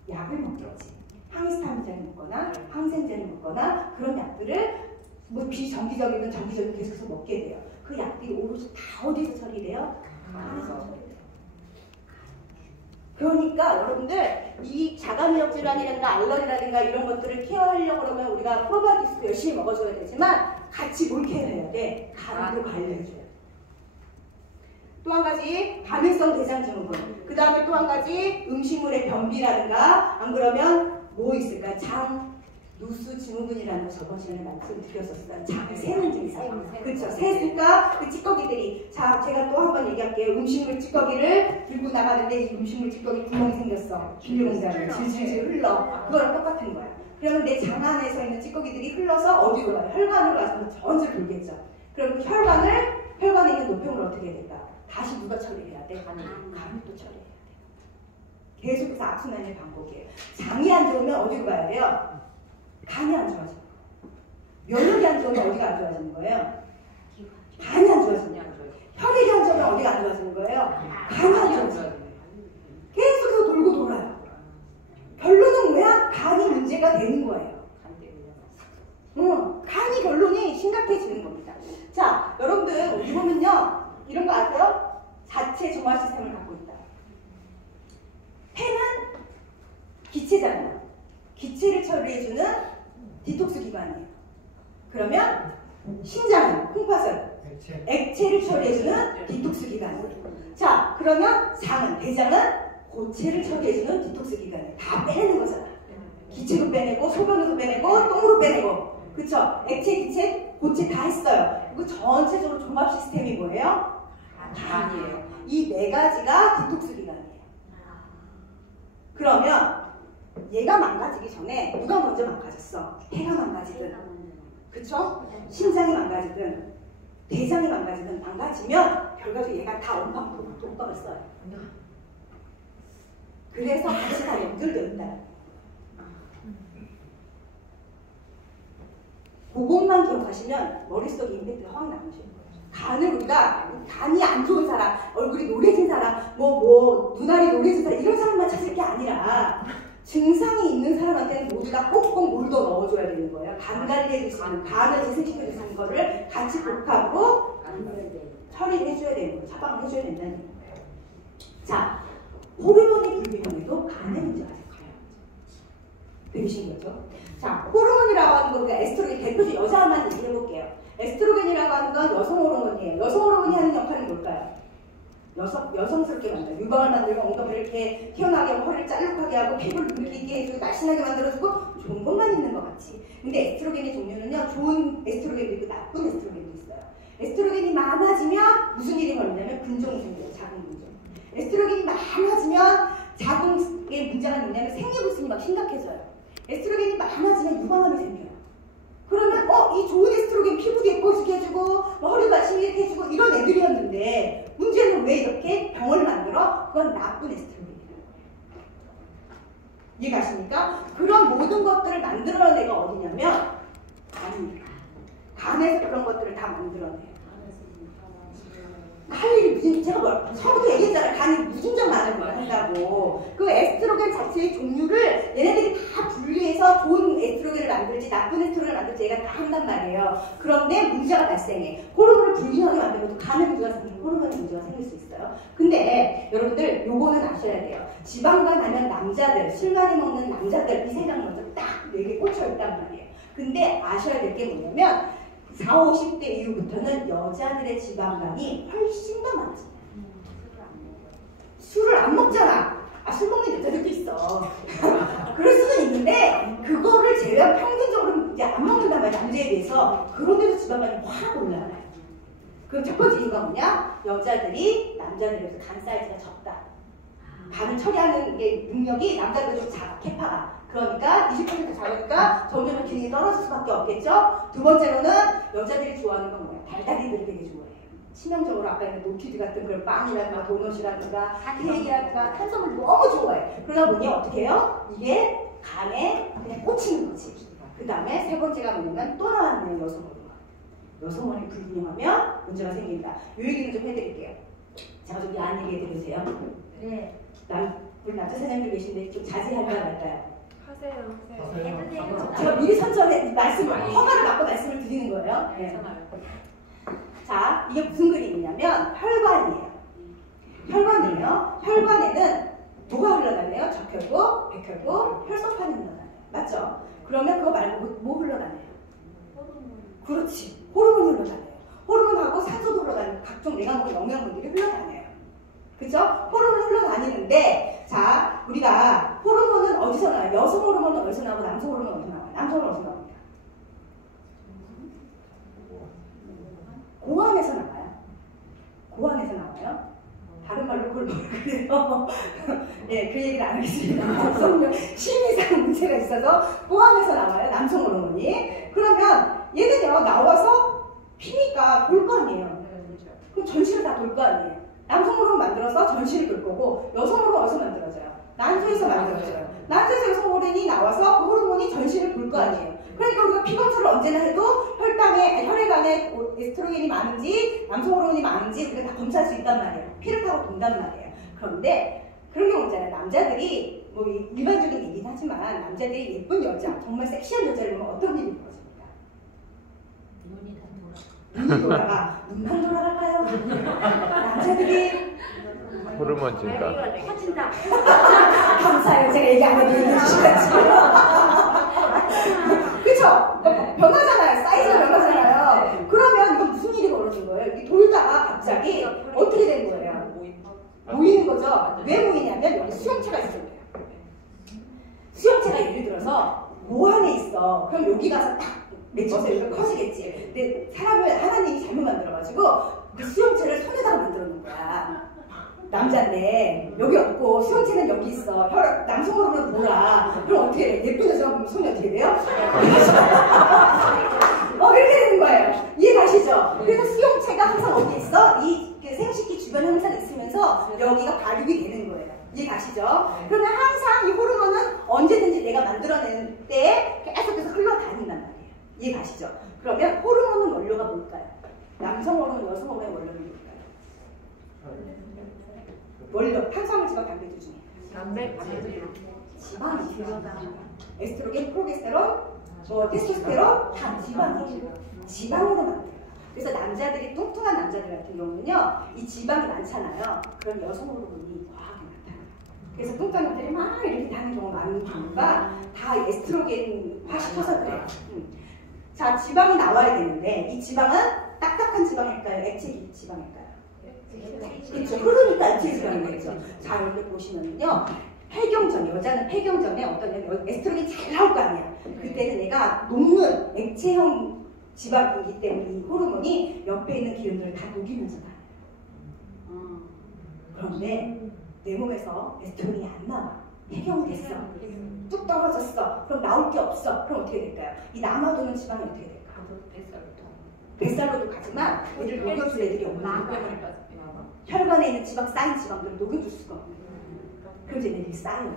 약을 먹겠지. 항히스타민제를 먹거나 항생제를 먹거나 그런 약들을 뭐 비정기적이든 정기적이든 계속해서 먹게 돼요. 그 약들이 오롯이 다 어디서 처리돼요? 간에서 처리돼요. 그러니까 여러분들 이 자가면역 질환이라든가 알러지라든가 이런 것들을 케어하려고 그러면 우리가 프로바이오틱스도 열심히 먹어줘야 되지만 같이 뭘 케어해야 돼? 간도 관리해줘야 돼. 또 한 가지 감염성 대장증후군. 그 다음에 또 한 가지 음식물의 변비라든가 안 그러면 뭐 있을까? 장 누수 증후군이라는 거 저번 시간에 말씀드렸었어요. 장 새는 증상. 그렇죠. 새니까 그 찌꺼기들이. 자, 제가 또 한 번 얘기할게요. 음식물 찌꺼기를 들고 나가는데 이 음식물 찌꺼기 구멍이 생겼어. 비닐봉지에 질질질 흘러. 그거랑 똑같은 거야. 그러면 내 장 안에서 있는 찌꺼기들이 흘러서 어디로 가요? 혈관으로 가서 전체를 돌겠죠. 그럼 혈관에 있는 노폐물을 어떻게 해야 될까? 다시 누가 처리해야 돼? 간이 또 처리해야 돼. 계속해서 악순환의 반복이에요. 장이 안 좋으면 어디로 가야 돼요? 간이 안 좋아져. 면역이 안 좋으면 어디가 안 좋아지는 거예요? 간이 안 좋아지는 거예요. 혈액이 안 좋으면 어디가 안 좋아지는 거예요? 간이 안 좋아지는 거예요. 계속해서 돌고 돌아요. 결론은 뭐야? 간이 문제가 되는 거예요. 간이 결론이 심각해지는 겁니다. 자, 여러분들 우리 보면요. 이런 거 아세요? 자체 정화 시스템을 갖고 있다. 폐는 기체잖아요. 기체를 처리해주는 디톡스 기관이에요. 그러면 신장은 콩팥은 액체를 처리해주는 디톡스 기관이에요. 자, 그러면 상은 대장은 고체를 처리해주는 디톡스 기관이에요. 다 빼내는 거잖아. 기체로 빼내고 소변으로 빼내고 똥으로 빼내고 그쵸? 액체, 기체, 고체 다 했어요. 그리고 전체적으로 종합 시스템이 뭐예요? 간이에요. 이 네 가지가 디톡스 기관이에요. 그러면 얘가 망가지기 전에 누가 먼저 망가졌어? 폐가 망가지든 그쵸? 심장이 망가지든 대장이 망가지든 망가지면 결과적으로 얘가 다 옴박을 써요. 그래서 같이 다 연결된다. 그것만 기억하시면 머릿속에 임팩트가 확 남으실 거예요. 간을 우리가 간이 안 좋은 사람, 얼굴이 노래진 사람, 눈알이 노래진 사람 이런 사람만 찾을 게 아니라 증상이 있는 사람한테는 모두 다 꼭꼭 뭘 더 넣어줘야 되는 거예요. 간 관리해 주시는, 간을 재생시켜 주시는 거를 같이 복합으로 처리를 해줘야 되는 거예요. 처방을 해줘야 된다는 거예요. 자, 호르몬이 불균형에도 간의 문제가 생겨요. 되게 신기하죠? 자, 호르몬이라고 하는 거 우리가 에스트로겐 대표적인 여자만 얘기해 볼게요. 에스트로겐이라고 하는 건 여성 호르몬이에요. 여성 호르몬이 하는 역할은 뭘까요? 여성스럽게 만들어요. 유방을 만들고 엉덩이를 이렇게 튀어나게 하고 허리를 짤룩하게 하고 피부를 눕히게 해주고 날씬하게 만들어주고 좋은 것만 있는 것 같지. 근데 에스트로겐의 종류는요. 좋은 에스트로겐도 있고 나쁜 에스트로겐도 있어요. 에스트로겐이 많아지면 무슨 일이 벌어지냐면 근종이 생겨요. 작은 근종. 에스트로겐이 많아지면 자궁의 문제가 뭐냐면 생리불순이 막 심각해져요. 에스트로겐이 많아지면 유방암이 생겨요. 그러면 이 좋은 에스트로겐 피부도 예뻐지게 해주고 허리도 날씬하게 해주고 이런 애들이었는데 문제는 왜 이렇게 병을 만들어? 그건 나쁜 에스트로겐이라는 거예요. 이해가십니까? 그런 모든 것들을 만들어낸 애가 어디냐면 간입니다. 간에서 그런 것들을 다 만들어내요. 할 일이 무슨 제가 뭐 처음부터 얘기했잖아요. 간이 무진장 많은 걸 한다고. 그 에스트로겐 자체의 종류를 얘네들이 다 분리해서 좋은 에스트로겐을 만들지 나쁜 에스트로겐을 만들지 얘가 다 한단 말이에요. 그런데 문제가 발생해. 호르몬을 불균형하게 만들면 간에 문제가 생기고 호르몬에 문제가 생길 수 있어요. 근데 여러분들 요거는 아셔야 돼요. 지방간 하면 남자들, 술 많이 먹는 남자들 이 생각 먼저 딱 여기에 꽂혀있단 말이에요. 근데 아셔야 될 게 뭐냐면 40, 50대 이후부터는 여자들의 지방간이 훨씬 더 많아져요. 술을 안 먹잖아. 아, 술 먹는 여자들도 있어. 그럴 수는 있는데 그거를 제외한 평균적으로 이제 안 먹는단 말이야. 남자에 비해서. 그런데도 지방간이 확 올라가요. 그럼 첫 번째 이유가 뭐냐? 여자들이 남자들에 비해서 간 사이즈가 적다. 간을 처리하는 게 능력이 남자들보다 좀 작아. 캐파가. 그러니까 20% 작으니까 점점 기능이 떨어질 수밖에 없겠죠. 두 번째로는 여자들이 좋아하는 건 뭐예요? 달달이들을 되게 좋아해요. 치명적으로 아까 있는 노티드 같은 그런 빵이라든가 도넛이라든가 케이크라든가 탄수화물 너무 좋아해. 그러다 보니 어떻게 해요? 이게 간에 그냥 꽂히는 거지. 그 다음에 세 번째가 뭐냐면 또 나왔네요. 여성 호르몬. 여성 호르몬이 불균형하면 문제가 생긴다. 이 얘기는 좀 해드릴게요. 제가 좀 야한 얘기 해드리세요. 네. 우리 남자 사장님들 계신데 좀 자세히 할까요 말까요? 하세요. 제가 미리 선전에 허가를 받고 말씀을 드리는 거예요. 네. 자, 이게 무슨 그림이냐면 혈관이에요. 혈관이에요. 혈관에는 뭐가 흘러다녀요? 적혈구, 백혈구, 혈소판이 흘러다녀요. 맞죠? 그러면 그거 말고 뭐 흘러다녀요? 그렇지. 호르몬이 흘러다녀요. 호르몬하고 산소도 흘러다니고 각종 내가 먹은 영양분들이 흘러다녀요. 그죠? 호르몬이 흘러다니는데, 자, 우리가 호르몬은 어디서 나와요? 여성 호르몬은 어디서 나오고 남성 호르몬은 어디서 나와요? 남성 호르몬은 어디서 나옵니까? 고환에서 나와요. 고환에서 나와요. 다른 말로 그걸 뭐라 그래요? 네, 그 얘기는 안 하겠습니다. 심리상 문제가 있어서 고환에서 나와요. 남성 호르몬이. 그러면 얘는요, 나와서 피니까 돌 거 아니에요. 그럼 전신을 다 돌 거 아니에요. 남성 호르몬 만들어서 전신을 돌 거고 여성 호르몬 어디서 만들어져요? 난소에서 만들어져요. 난소에서 여성 호르몬이 나와서 그 호르몬이 전신을 돌 거 아니에요. 그러니까 우리가 피 검사를 언제나 해도 혈액안에 에스트로겐이 많은지 남성 호르몬이 많은지 우리가 다 검사할 수 있단 말이에요. 피를 타고 돈단 말이에요. 그런데 그런 경우 있잖아요. 남자들이 뭐 일반적인 얘기긴 하지만 남자들이 예쁜 여자, 정말 섹시한 여자를 보면 어떤 일이 벌어집니까? 눈이 돌아가. 눈만 돌아갈까요? 남자들이 호르몬 증가. 커진다. 감사해요. 제가 얘기 안 해도 해주시겠지. 그쵸? 변하잖아요. 사이즈가 변하잖아요. 그러면 이건 무슨 일이 벌어진 거예요? 이게 돌다가 갑자기 어떻게 된 거예요? 모이는 거죠? 왜 모이냐면 여기 수용체가 있어요. 수용체가 예를 들어서 모 안에 있어. 그럼 여기 가서 딱 맺혀서 여기가 커지겠지. 근데 사람을 하나님이 잘못 만들어가지고 그 수용체를 손에다가 만들어 놓은 거야. 남자인데 여기 없고 수용체는 여기 있어. 남성 호르몬은 뭐라. 그럼 어떻게 돼? 예쁜 여자가 보면 손이 어떻게 돼요? 이렇게 되는 거예요. 이해 가시죠? 그래서 수용체가 항상 어디 있어? 이 생식기 주변에 항상 있으면서 여기가 발육이 되는 거예요. 이해 가시죠? 그러면 항상 이 호르몬은 언제든지 내가 만들어낸 때에 계속해서 흘러다닌단 말이에요. 이해 가시죠? 그러면 호르몬은 원료가 뭘까요? 남성 호르몬, 여성 호르몬의 원료는 뭘까요? 원료, 탄수화물, 지방, 단백질 중에 지방이 에스트로겐, 프로게스테론, 테스토스테론 다 지방이에요. 지방으로 만들어요. 그래서 남자들이 뚱뚱한 남자들 같은 경우는요, 이 지방이 많잖아요. 그럼 여성 호르몬이 과하게 나타나요. 그래서 뚱뚱한 남자들이 막 이렇게 다는 경우가 많은 이유가 다 에스트로겐화 시켜서 그래요. 자, 지방이 나와야 되는데 이 지방은 딱딱한 지방일까요? 액체 지방일까요? 그렇죠. 그러니까 액체 지방이 되죠. 자, 여기 보시면요. 폐경전, 여자는 폐경전에 어떤 에스트로겐이 잘 나올 거 아니야. 그때는 내가 녹는 액체형 지방이기 때문에 이 호르몬이 옆에 있는 기름들을 다 녹이면서 다녀요. 그런데 내 몸에서 에스트로겐이 안 나와. 폐경이 됐어. 뚝 떨어졌어. 그럼 나올 게 없어. 그럼 어떻게 될까요? 이 남아도는 지방이 어떻게 될까요? 뱃살로도 가지만 얘를 녹여줄 애들이 없는 거예요. 혈관에 있는 지방, 쌓인 지방들을 녹여줄 수가 없는 거예요. 그럼 얘네들이 쌓여요.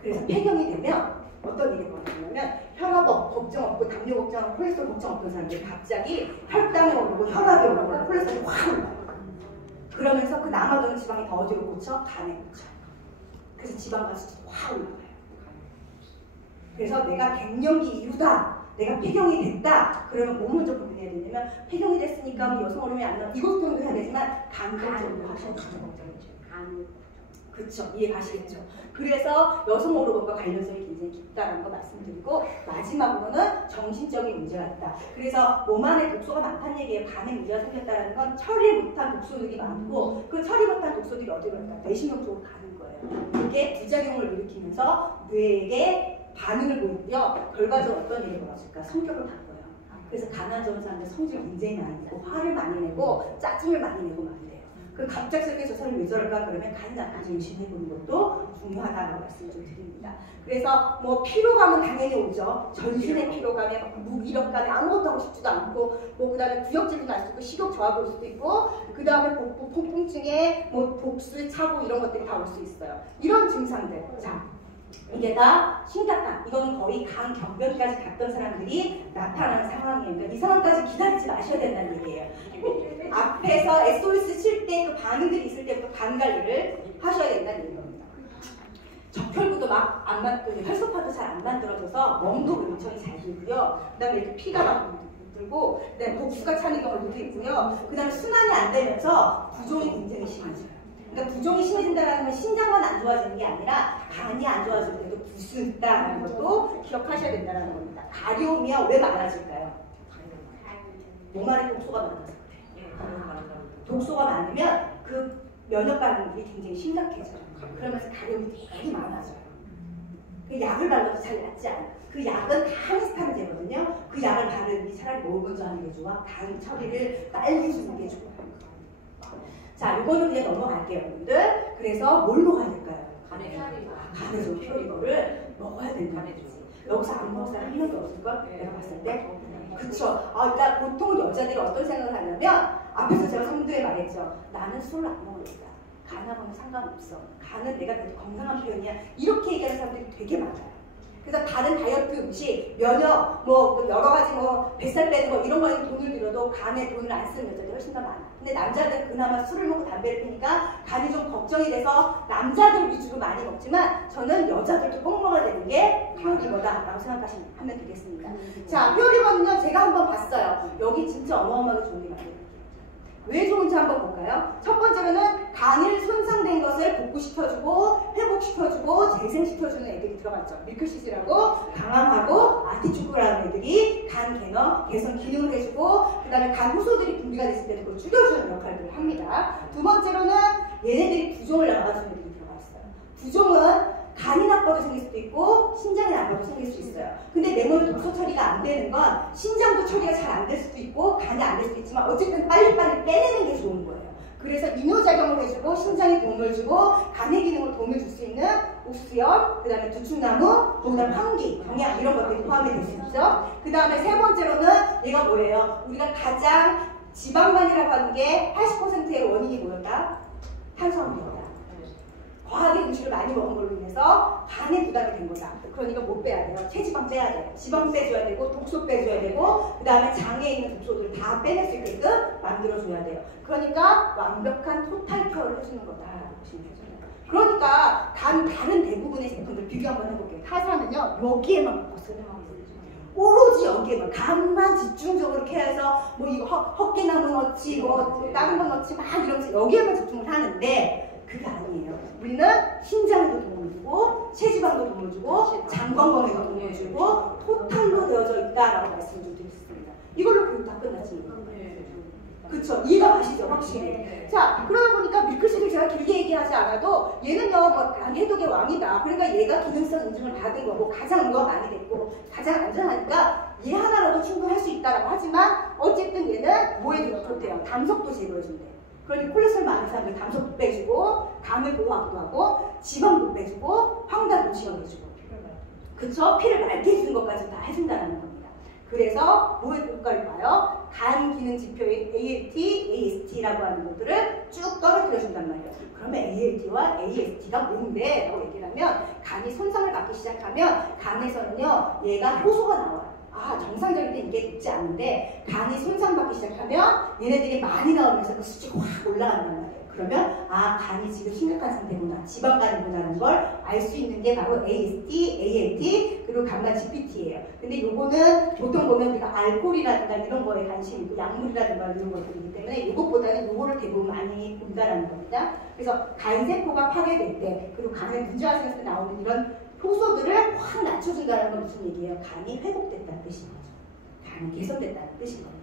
그래서 폐경이 되면 어떤 일이 벌어지냐면 혈압 걱정 없고 당뇨 걱정 없고 콜레스테롤 걱정 없던 사람들이 갑자기 혈당이 오르고 혈압이 오르고 콜레스테롤이 확 올라요. 남아도는 지방이 더 어디로 꽂혀? 간에 꽂혀. 그래서 지방 가수도 확 올라가요. 그래서 내가 갱년기 이후다, 내가 폐경이 됐다, 그러면 뭐 먼저 고민해야 되냐면 폐경이 됐으니까 여성 호르몬이 안 나와, 이것 정도 해야 되지만 간 걱정도 하셔야 돼요. 그렇죠. 이해 가시겠죠? 그래서 여성 호르몬과 관련성이 굉장히 깊다는 거 말씀드리고, 마지막으로는 정신적인 문제가 있다. 그래서 몸 안에 독소가 많다는 얘기예요. 간에 문제가 생겼다는 건 처리 못한 독소들이 많고, 그 처리 못한 독소들이 어디로 갈까? 내신경 쪽으로 가는 거예요. 그게 부작용을 일으키면서 뇌에게 반응을 보이고요. 결과적으로 어떤 일이 벌어질까? 성격을 바꿔요. 그래서 강한 전사한테 성질 굉장히 많이 내고, 화를 많이 내고, 짜증을 많이 내고 막 이래요. 그럼 갑작스럽게 저 사람이 왜 저럴까? 그러면 간이 나쁜지 의심해보는 것도 중요하다고 말씀을 좀 드립니다. 그래서 뭐 피로감은 당연히 오죠. 전신의 피로감에 무기력감에 아무것도 하고 싶지도 않고, 뭐 그다음에 구역질도 날 수도 있고, 식욕 저하가 올 수도 있고, 그다음에 복부 통풍증에 뭐 복술 차고 이런 것들이 다 올 수 있어요. 이런 증상들. 자, 이게 다 심각한, 이거는 거의 간 경변까지 갔던 사람들이 나타나는 상황이에요. 그러니까 이 상황까지 기다리지 마셔야 된다는 얘기예요. 앞에서 SOS 칠 때 그 반응들이 있을 때부터 간 관리를 하셔야 된다는 얘기입니다. 적혈구도 막 안 만들고, 혈소판도 잘 안 만들어져서 멍도 굉장히 잘 들고요. 그 다음에 이렇게 피가 막 들고, 그다음에 복수가 차는 경우도 있고요. 그 다음에 순환이 안 되면서 부종이 굉장히 심해져요. 그러니까 부종이 심해진다는 건 신장만 안 좋아지는 게 아니라 간이 안 좋아질 때도 부수 있다는 것도 기억하셔야 된다는 겁니다. 가려우면 왜 많아질까요? 몸 안에 독소가 많아서 그래요. 독소가 많으면 그 면역 반응들이 굉장히 심각해져요. 그러면서 가려움이 되게 많아져요. 그 약을 발라도 잘 낫지 않아요. 그 약은 다 항스타민제거든요. 그 약을 바르니 차라리 뭘 먼저 하는 게 좋아? 간 처리를 빨리 해주는 게 좋아요. 자, 이거는 그냥 넘어갈게요, 여러분들. 그래서 뭘 먹어야 될까요? 간에 좀 필요 이거를 먹어야 된다는 거지. 여기서 안 먹을 사람 한 명도 없을걸? 내가 봤을 때. 그쵸. 그러니까 보통 여자들이 어떤 생각을 하냐면, 앞에서 제가 성도에 말했죠. 나는 술을 안 먹으니까. 간하고는 상관없어. 간은 내가 그래도 건강한 편이야. 이렇게 얘기하는 사람들이 되게 많아요. 그래서 다른 다이어트 음식, 면역, 뭐 여러 가지 뭐 뱃살 빼는 거 이런 거에 돈을 들여도 간에 돈을 안 쓰는 여자들이 훨씬 더 많아. 근데 남자들은 그나마 술을 먹고 담배를 피니까 간이 좀 걱정이 돼서 남자들 위주로 많이 먹지만, 저는 여자들도 꼭 먹어야 되는 게 피오리버다라고 생각하시면 되겠습니다. 자, 피오리버는요, 제가 한번 봤어요. 여기 진짜 어마어마하게 좋은 게 많아요. 왜 좋은지 한번 볼까요? 첫 번째로는 간을 손상된 것을 복구시켜주고 회복시켜주고 재생시켜주는 애들이 들어갔죠. 밀크시즈라고 강함하고 아티초크라는 애들이 간 개선 기능을 해주고, 그 다음에 간 효소들이 분비가 됐을 때 그걸 죽여주는 역할들을 합니다. 두 번째로는 얘네들이 부종을 나가주는 애들이 들어갔어요. 부종은 간이 나빠도 생길 수도 있고 신장이 나빠도 생길 수 있어요. 근데 내 몸에 독소 처리가 안 되는 건 신장도 처리가 잘 안 될 수도 있고 간이 안 될 수도 있지만 어쨌든 빨리빨리 빼내는 게 좋은 거예요. 그래서 이뇨작용을 해주고 신장에 도움을 주고 간의 기능을 도움을 줄 수 있는 옥수연, 그 다음에 두충나무, 그 다음에 황기, 경양 이런 것들이 포함이 될 수 있죠. 그 다음에 세 번째로는 얘가 뭐예요? 우리가 가장 지방간이라고 하는 게 80%의 원인이 뭐였다? 탄수화물이었다. 과하게 음식을 많이 먹은 걸로 인해서 간에 부담이 된 거다. 그러니까 못 빼야 돼요. 체지방 빼야 돼요. 지방 빼줘야 되고 독소 빼줘야 되고, 그 다음에 장에 있는 독소들을 다 빼낼 수 있게끔 만들어줘야 돼요. 그러니까 완벽한 토탈 케어를 해주는 거다라고 보시면 되죠. 그러니까 다른 대부분의 제품들 비교 한번 해볼게요. 타사는요, 여기에만 먹었어요. 오로지 여기에만 간만 집중적으로 케어해서 뭐 이거 헛개나무 넣지 뭐 다른 거 넣지 막 이러면서 여기에만 집중을 하는데, 그게 아니에요. 우리는 신장에도 도움을 주고 체지방도 도움을 주고 장 건강에도 도움을 주고 토탈로 되어져 있다라고 말씀을 좀 드렸습니다. 이걸로 교육 다 끝났지. 그쵸? 이해가 가시죠? 확실히. 자, 그러다 보니까 밀크시를 제가 길게 얘기하지 않아도 얘는요, 뭐 해독의 왕이다. 그러니까 얘가 기능성 인증을 받은 거고 가장 뭐가 많이 됐고 가장 안전하니까 얘 하나라도 충분할 수 있다라고 하지만, 어쨌든 얘는 뭐에 좋대요? 담석도 제거해준대요. 그러니 콜레스테롤 많은 사람들 담석도 빼주고, 간을 보호하기도 하고, 지방도 빼주고, 황단도 지원해주고, 그쵸? 피를 맑게 해주는 것까지 다 해준다는 겁니다. 그래서 뭐에 효과일까요? 간 기능 지표인 ALT, AST라고 하는 것들을 쭉 떨어뜨려준단 말이에요. 그러면 ALT와 AST가 뭔데? 라고 얘기를 하면, 간이 손상을 받기 시작하면 간에서는요, 얘가 효소가 나와요. 정상적일 때 이게 높지 않은데 간이 손상받기 시작하면 얘네들이 많이 나오면서 그 수치가 확 올라간단 말이에요. 그러면 아 간이 지금 심각한 상태구나, 지방간이구나라는 걸 알 수 있는 게 바로 AST, ALT 그리고 간간 GPT예요. 근데 요거는 보통 보면 우리가 알코올이라든가 이런 거에 관심이 있고 약물이라든가 이런 것들이기 때문에 이것보다는 요거를 대부분 많이 본다라는 겁니다. 그래서 간세포가 파괴될 때 그리고 간에 문제가 생겼을 때 나오는 이런 효소들을 확 낮춰준다는 건 무슨 얘기예요? 간이 회복됐다는 뜻인 거죠. 간이 개선됐다는 뜻인 겁니다.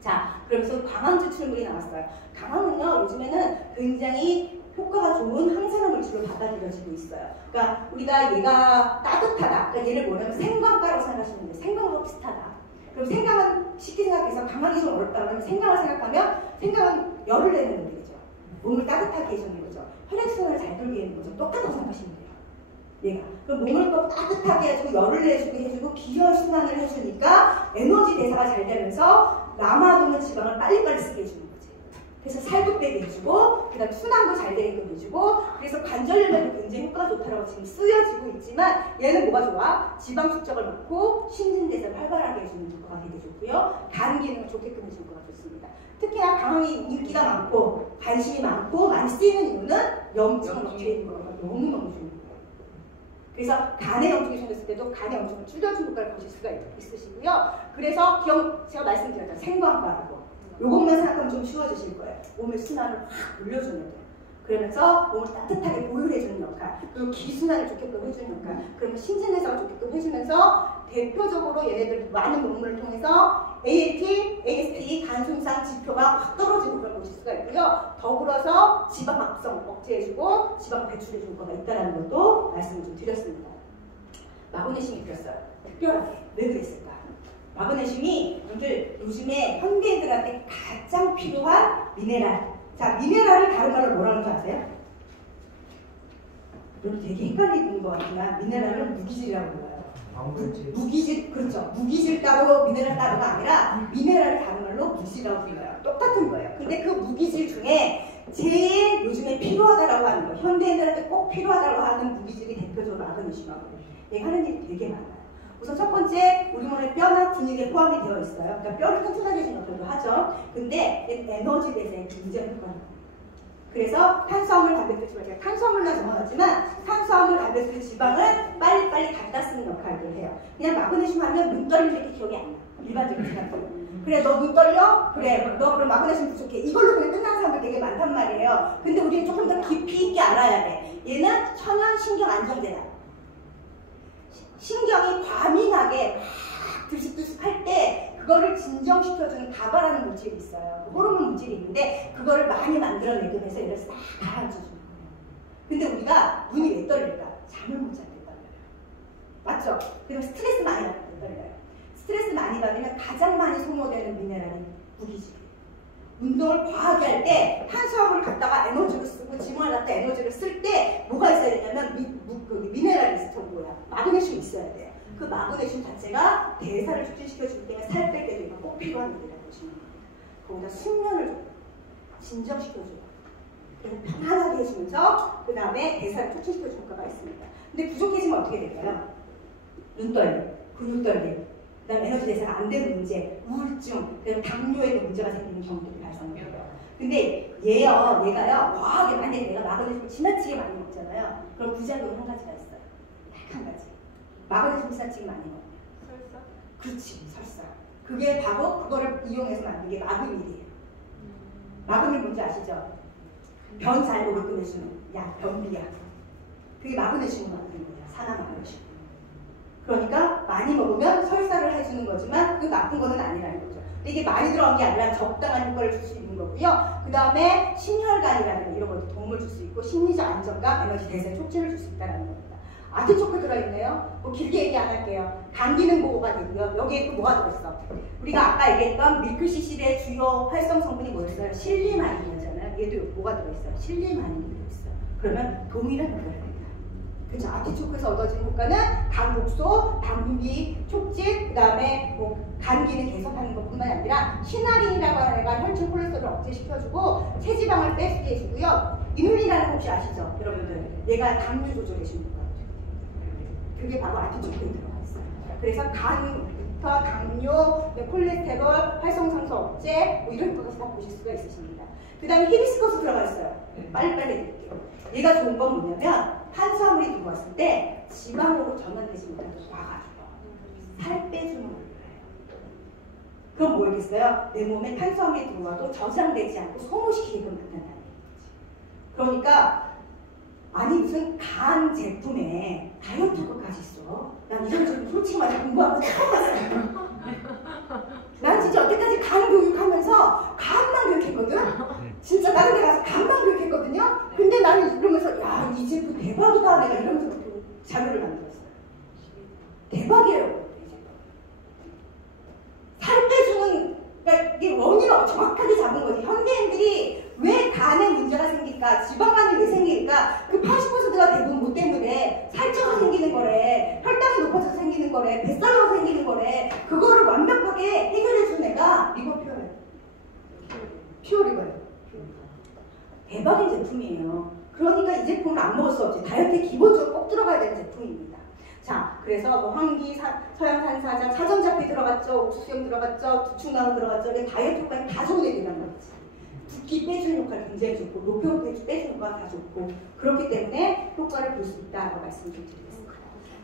자, 그러면서 강황주 출물이 나왔어요. 강황은요, 요즘에는 굉장히 효과가 좋은 항산화 물질로 받아들여지고 있어요. 그러니까 우리가 얘가 따뜻하다. 그러니까 얘를 뭐냐면 생강가라고 생각하시면 돼요. 생강과 비슷하다. 그럼 생강은 쉽게 생각해서 강황이 좀 어렵다 그러면 생강을 생각하면 생강은 열을 내는 거죠. 몸을 따뜻하게 해주는 거죠. 혈액순환을 잘 돌게 하는 거죠. 똑같다고 생각하시면 돼요. 얘가. 그럼 몸을 또 따뜻하게 해주고 열을 내주고 해주고 기혈순환을 해주니까 에너지 대사가 잘 되면서 남아도는 지방을 빨리빨리 쓰게 해주는 거지. 그래서 살도 빼게 해주고 그 다음에 순환도 잘 되게끔 해주고 그래서 관절염에도 굉장히 효과가 좋다고 지금 쓰여지고 있지만 얘는 뭐가 좋아? 지방 축적을 막고 신진대사를 활발하게 해주는 효과가 되게 좋고요. 간 기능을 좋게끔 해주는 효과가 좋습니다. 특히나 강황이 인기가 많고 관심이 많고 많이 쓰이는 이유는 염증을 억제해 주는 거가 너무너무 좋은 거예요. 그래서 간에 염증이 생겼을 때도 간의 염증을 줄여주는 효과를 보실 수가 있으시고요. 그래서 제가 말씀드렸잖아요. 생광과라고. 요것만 생각하면 좀 쉬워지실 거예요. 몸의 순환을 확 올려주는 거예요. 그러면서 몸을 따뜻하게 보혈해주는 역할, 그리고 기순환을 좋게끔 해주는 역할, 그러면 신진대사가 좋게끔 해주면서 대표적으로 얘네들 많은 논문을 통해서 ALT, AST, 간손상 지표가 확 떨어지는 걸 보실 수가 있고요. 더불어서 지방 합성 억제해주고 지방 배출해주는 거가 있다는 것도 말씀을 좀 드렸습니다. 마그네슘이 드렸어요. 특별하게 왜 그랬을까? 마그네슘이 요즘에 현대인들한테 가장 필요한 미네랄. 자, 미네랄을 다른 말로 뭐라는 줄 아세요? 여러분 되게 헷갈리는 것 같지만 미네랄은 무기질이라고 불러요. 무기질, 그렇죠. 무기질 따로 미네랄 따로가 아니라 미네랄을 다른 말로 무기질이라고 불러요. 똑같은 거예요. 근데 그 무기질 중에 제일 요즘에 필요하다라고 하는 거, 현대인들한테 꼭 필요하다고 하는 무기질이 대표적으로 마그네슘하고 얘가 하는 일이 되게 많아요. 우선 첫 번째, 우리 몸의 뼈나 근육에 포함이 되어 있어요. 그러니까 뼈를 튼튼하게 해주는 역할도 하죠. 근데 에너지 대사에 굉장히 효과가 나요. 그래서 탄수화물, 단백질, 제가 탄수화물만 적어놨지만 탄수화물, 단백질, 지방을 빨리빨리 갖다 쓰는 역할을 해요. 그냥 마그네슘 하면 눈 떨리는 게 기억이 안 나. 일반적인 생각으로. 그래, 너 눈 떨려? 그래, 너 그럼 마그네슘 부족해. 이걸로 그냥 끝나는 사람들 되게 많단 말이에요. 근데 우리는 조금 더 깊이 있게 알아야 돼. 얘는 천연 신경 안정제다. 신경이 과민하게 막 들쑥들쑥 할 때 그거를 진정시켜주는 가바라는 물질이 있어요. 호르몬 물질이 있는데 그거를 많이 만들어내면서 얘를 싹 가라앉혀주는 거예요. 근데 우리가 눈이 왜 떨릴까? 잠을 못 잘 때 떨려요. 맞죠? 그리고 스트레스 많이 받을 때 떨려요. 스트레스 많이 받으면 가장 많이 소모되는 미네랄이 무기질이에요. 운동을 과하게 할 때 탄수화물을 갖다가 에너지를 쓰고 지방을 갖다 에너지를 쓸 때 뭐가 있어야 되냐면 미네랄이 있어. 뭐야? 마그네슘이 있어야 돼요. 그 마그네슘 자체가 대사를 촉진시켜주기 때문에 살 뺄 때도 꼭 필요한 일이라고 보시면 됩니다. 거기다 숙면을 진정시켜줘요. 편안하게 해주면서 그 다음에 대사를 촉진시켜주는 효과가 있습니다. 근데 부족해지면 어떻게 될까요? 눈 떨림, 근육 떨림, 그 다음에 에너지 대사가 안 되는 문제, 우울증, 그다음에 당뇨에도 문제가 생기는 경우들이 발생해요. 근데 얘가요, 과하게 만약에 내가 마그네슘을 지나치게 많이 먹잖아요. 그럼 부작용이 한 가지가 있어요. 딱 한 가지. 마그네슘 지나치게 많이 먹으면. 설사? 그렇지, 설사. 그게 바로 그거를 이용해서 만든 게 마그밀이에요. 마그밀 뭔지 아시죠? 변 잘 보게끔 해주는 약, 변비약. 그게 마그네슘으로 만드는 거예요. 산화 마그네슘. 그러니까 많이 먹으면 설사를 해주는 거지만 그 나쁜 거는 아니라는 거죠. 근데 이게 많이 들어간 게 아니라 적당한 효과를 줄 수 있는 거고요. 그 다음에 심혈관이라는 이런 것도 도움을 줄 수 있고 심리적 안정감, 에너지 대사 촉진을 줄 수 있다는 겁니다. 아티초크 들어있네요. 뭐 길게 얘기 안 할게요. 간 기능 보호가 되고요. 여기에 또 뭐가 들어있어? 우리가 아까 얘기했던 밀크시실의 주요 활성 성분이 뭐였어요? 실리마닌이었잖아요. 얘도 뭐가 들어있어요? 실리마닌이 들어있어요. 그러면 동일한 효과를 합니다. 그렇죠. 아티초크에서 얻어지는 효과는 간 독소, 당분비 촉진, 그 다음에 간 기능 개선하는 것뿐만 아니라 시나린이라고 하는 애가 혈중 콜레스테롤을 억제시켜주고 체지방을 빼주게 해주고요. 이눌린이라는 거 혹시 아시죠? 여러분들. 얘가 당류 조절해주는 효과가 그게 바로 아티초크에 들어가 있어요. 그래서 간부터 당뇨, 콜레스테롤, 활성산소 억제 뭐 이런 것까지 다 보실 수가 있으십니다. 그 다음에 히비스커스 들어가 있어요. 빨리빨리 해드릴게요. 얘가 좋은 건 뭐냐면 탄수화물이 들어왔을 때 지방으로 전환되지 못하게 와가지고 살 빼주는 거예요. 그럼 뭐겠어요? 내 몸에 탄수화물이 들어와도 저장되지 않고 소모시키게끔 만든다는 거지. 그러니까 아니 무슨 간 제품에 다이어트 효과까지 있어. 난 이런 제품 솔직히 말해 공부하면서 처음 봤어요. 난 진짜 여태까지 간 교육하면서 간만 교육했거든? 진짜 다른 데 가서 간만 교육했거든요? 근데 나는 이러면서 야, 이 제품 대박이다 내가 이러면서 자료를 만들었어요. 대박이에요. 이 제품. 살 빼주는, 그러니까 이게 원인을 정확하게 잡은 거지. 현대인들이 왜 간에 문제가 생길까? 지방간이 왜 생길까? 그 80%가 대부분 뭐 때문에 살쪄서 생기는 거래, 혈당이 높아져서 생기는 거래, 뱃살로 생기는 거래. 그거를 완벽하게 해결해준 애가 리버 퓨어예요. 퓨어 리버예요. 대박인 제품이에요. 그러니까 이 제품을 안 먹을 수 없지. 다이어트에 기본적으로 꼭 들어가야 되는 제품입니다. 자, 그래서 뭐 황기, 서양산사자, 차전자피 들어갔죠, 옥수수염 들어갔죠, 두충나무 들어갔죠. 이게 다이어트 효과에 다 좋은 애들이란 말이지. 붓기 빼주는 효과가 굉장히 좋고, 노폐물 빼주는 효과가 다 좋고, 그렇기 때문에 효과를 볼 수 있다고 말씀을 좀 드리겠습니다.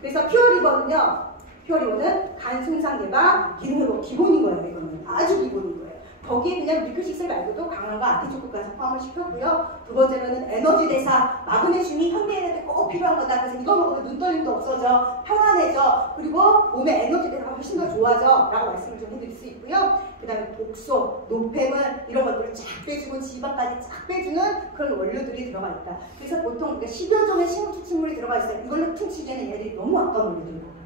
그래서 퓨어리버는요, 퓨어리버는 간 손상 예방, 기능 회복 기본인 거예요. 이거는 아주 기본인 거예요. 거기에 그냥 밀크식스 말고도 강황과 안티초코까지 포함을 시켰고요. 두 번째로는 에너지 대사, 마그네슘이 현대인한테 꼭 필요한 거다. 그래서 이거 먹으면 눈떨림도 없어져, 편안해져, 그리고 몸의 에너지 대사가 훨씬 더 좋아져 라고 말씀을 좀 해드릴 수 있고요. 그 다음에 독소, 노폐물 이런 것들을 쫙 빼주고 지방까지 쫙 빼주는 그런 원료들이 들어가 있다. 그래서 보통 10여 종의 식물추출물이 들어가 있어요. 이걸로 퉁치기에는 얘들이 너무 아까운 원료들이 나와요.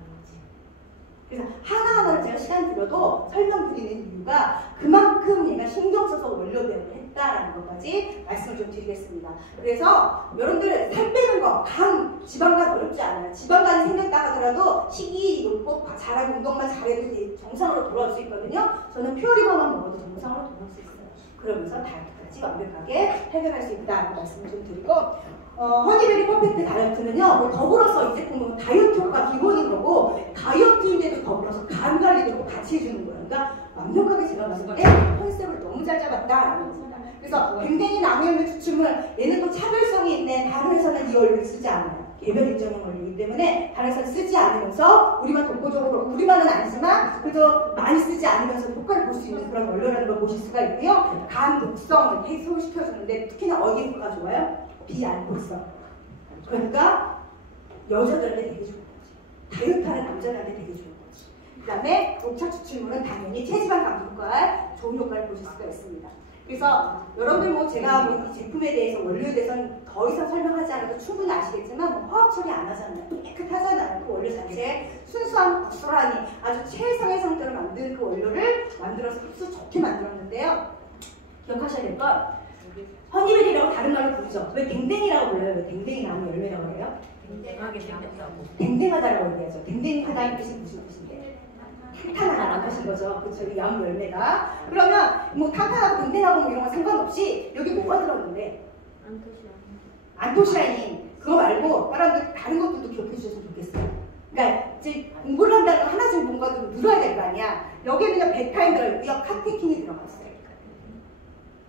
그래서 하나하나를 제가 시간 들여도 설명드리는 이유가 그만큼 얘가 신경 써서 원료 배합을 했다라는 것까지 말씀을 좀 드리겠습니다. 그래서 여러분들 살 빼는 거, 간, 지방간 어렵지 않아요. 지방간이 생겼다 하더라도 식이 높고 잘하고 운동만 잘해도 정상으로 돌아올 수 있거든요. 저는 퓨어리버만 먹어도 정상으로 돌아올 수 있어요. 그러면서 다이어트까지 완벽하게 해결할 수 있다라고 말씀을 좀 드리고 허니베리 퍼펙트 다이어트는요, 뭐 더불어서 이 제품은 다이어트 효과 기본인 거고, 다이어트인데도 더불어서 간 관리도 같이 해주는 거예요. 그러니까 완벽하게 제가 봤을 때 컨셉을 너무 잘 잡았다라는 겁니다. 그래서 댕댕이 나무열매 추출물, 얘는 또 차별성이 있네. 다른 회사는 이 원료를 쓰지 않아요. 개별 인정형 원료이기 때문에 다른 회사는 쓰지 않으면서 우리만 독보적으로, 우리만은 아니지만 그래도 많이 쓰지 않으면서 효과를 볼 수 있는 그런 원료라는 걸 보실 수가 있고요. 간 독성을 해소시켜주는데 특히나 어디 효과가 좋아요? 비알코올성. 그러니까 여자들한테 되게 좋은 거지. 다이어트하는 남자들한테 되게 좋은 거지. 그 다음에 녹차 추출물은 당연히 체지방 감소 효과에 좋은 효과를 보실 수가 있습니다. 그래서 여러분들 뭐 제가 뭐 이 제품에 대해서 원료에 대해서는 더 이상 설명하지 않아도 충분히 아시겠지만 뭐 화학 처리 안 하잖아요. 깨끗하잖아요. 그 원료 자체에 순수한 고스란히 아주 최상의 상태로 만든 그 원료를 만들어서 흡수 좋게 만들었는데요. 기억하셔야 될 건 허니베리라고 다른 말로 부르죠. 왜 댕댕이라고 불러요? 왜 댕댕이 나무 열매라고 해요? 댕댕하게 생겼다고. 댕댕하다라고 얘기하죠. 댕댕하다는 뜻이 무슨 뜻인데? 탄탄하다는 뜻인 거죠. 그쵸? 이 나무 열매가. 그러면 뭐 탄탄하고 댕댕하고 뭐 이런 거 상관없이 여기 뭐가 들었는데? 안토시아닌. 그거 말고 다른 것들도 기억해 주셨으면 좋겠어요. 그러니까 이제 공부를 한다는 건 하나씩 뭔가 좀 늘어야 될 거 아니야. 여기에 그냥 베타인 들어있고요. 카테킨이 들어갔어요.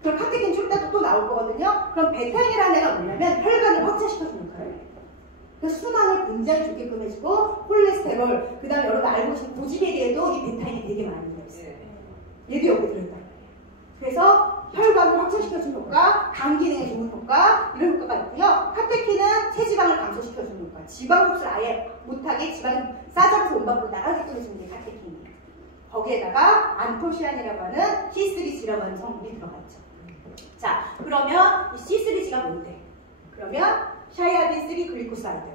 그럼 카테킨 좀 이따 또 나올 거거든요. 그럼 베타인이라는 애가 뭐냐면 혈관을 확장시켜주는 거예요. 그래서 순환을 굉장히 좋게끔 해주고 콜레스테롤, 그 다음에 여러분 알고 계신 고지베리에도 이 베타인이 되게 많이 들어있어요. 얘도 여기 들어있단 말이에요. 그래서 혈관을 확장시켜주는 효과, 간 기능에 좋은 효과, 이런 효과가 있고요. 카테킨은 체지방을 감소시켜주는 효과, 지방 흡수를 아예 못하게 지방 싸잡아서 몸 밖으로 나가게끔 해주는 게 카테킨이에요. 거기에다가 안토시안이라고 하는 C3G라고 하는 성분이 들어갔죠. 자, 그러면 이 C3G가 뭔데? 그러면 샤이아딘 3 글리코사이드.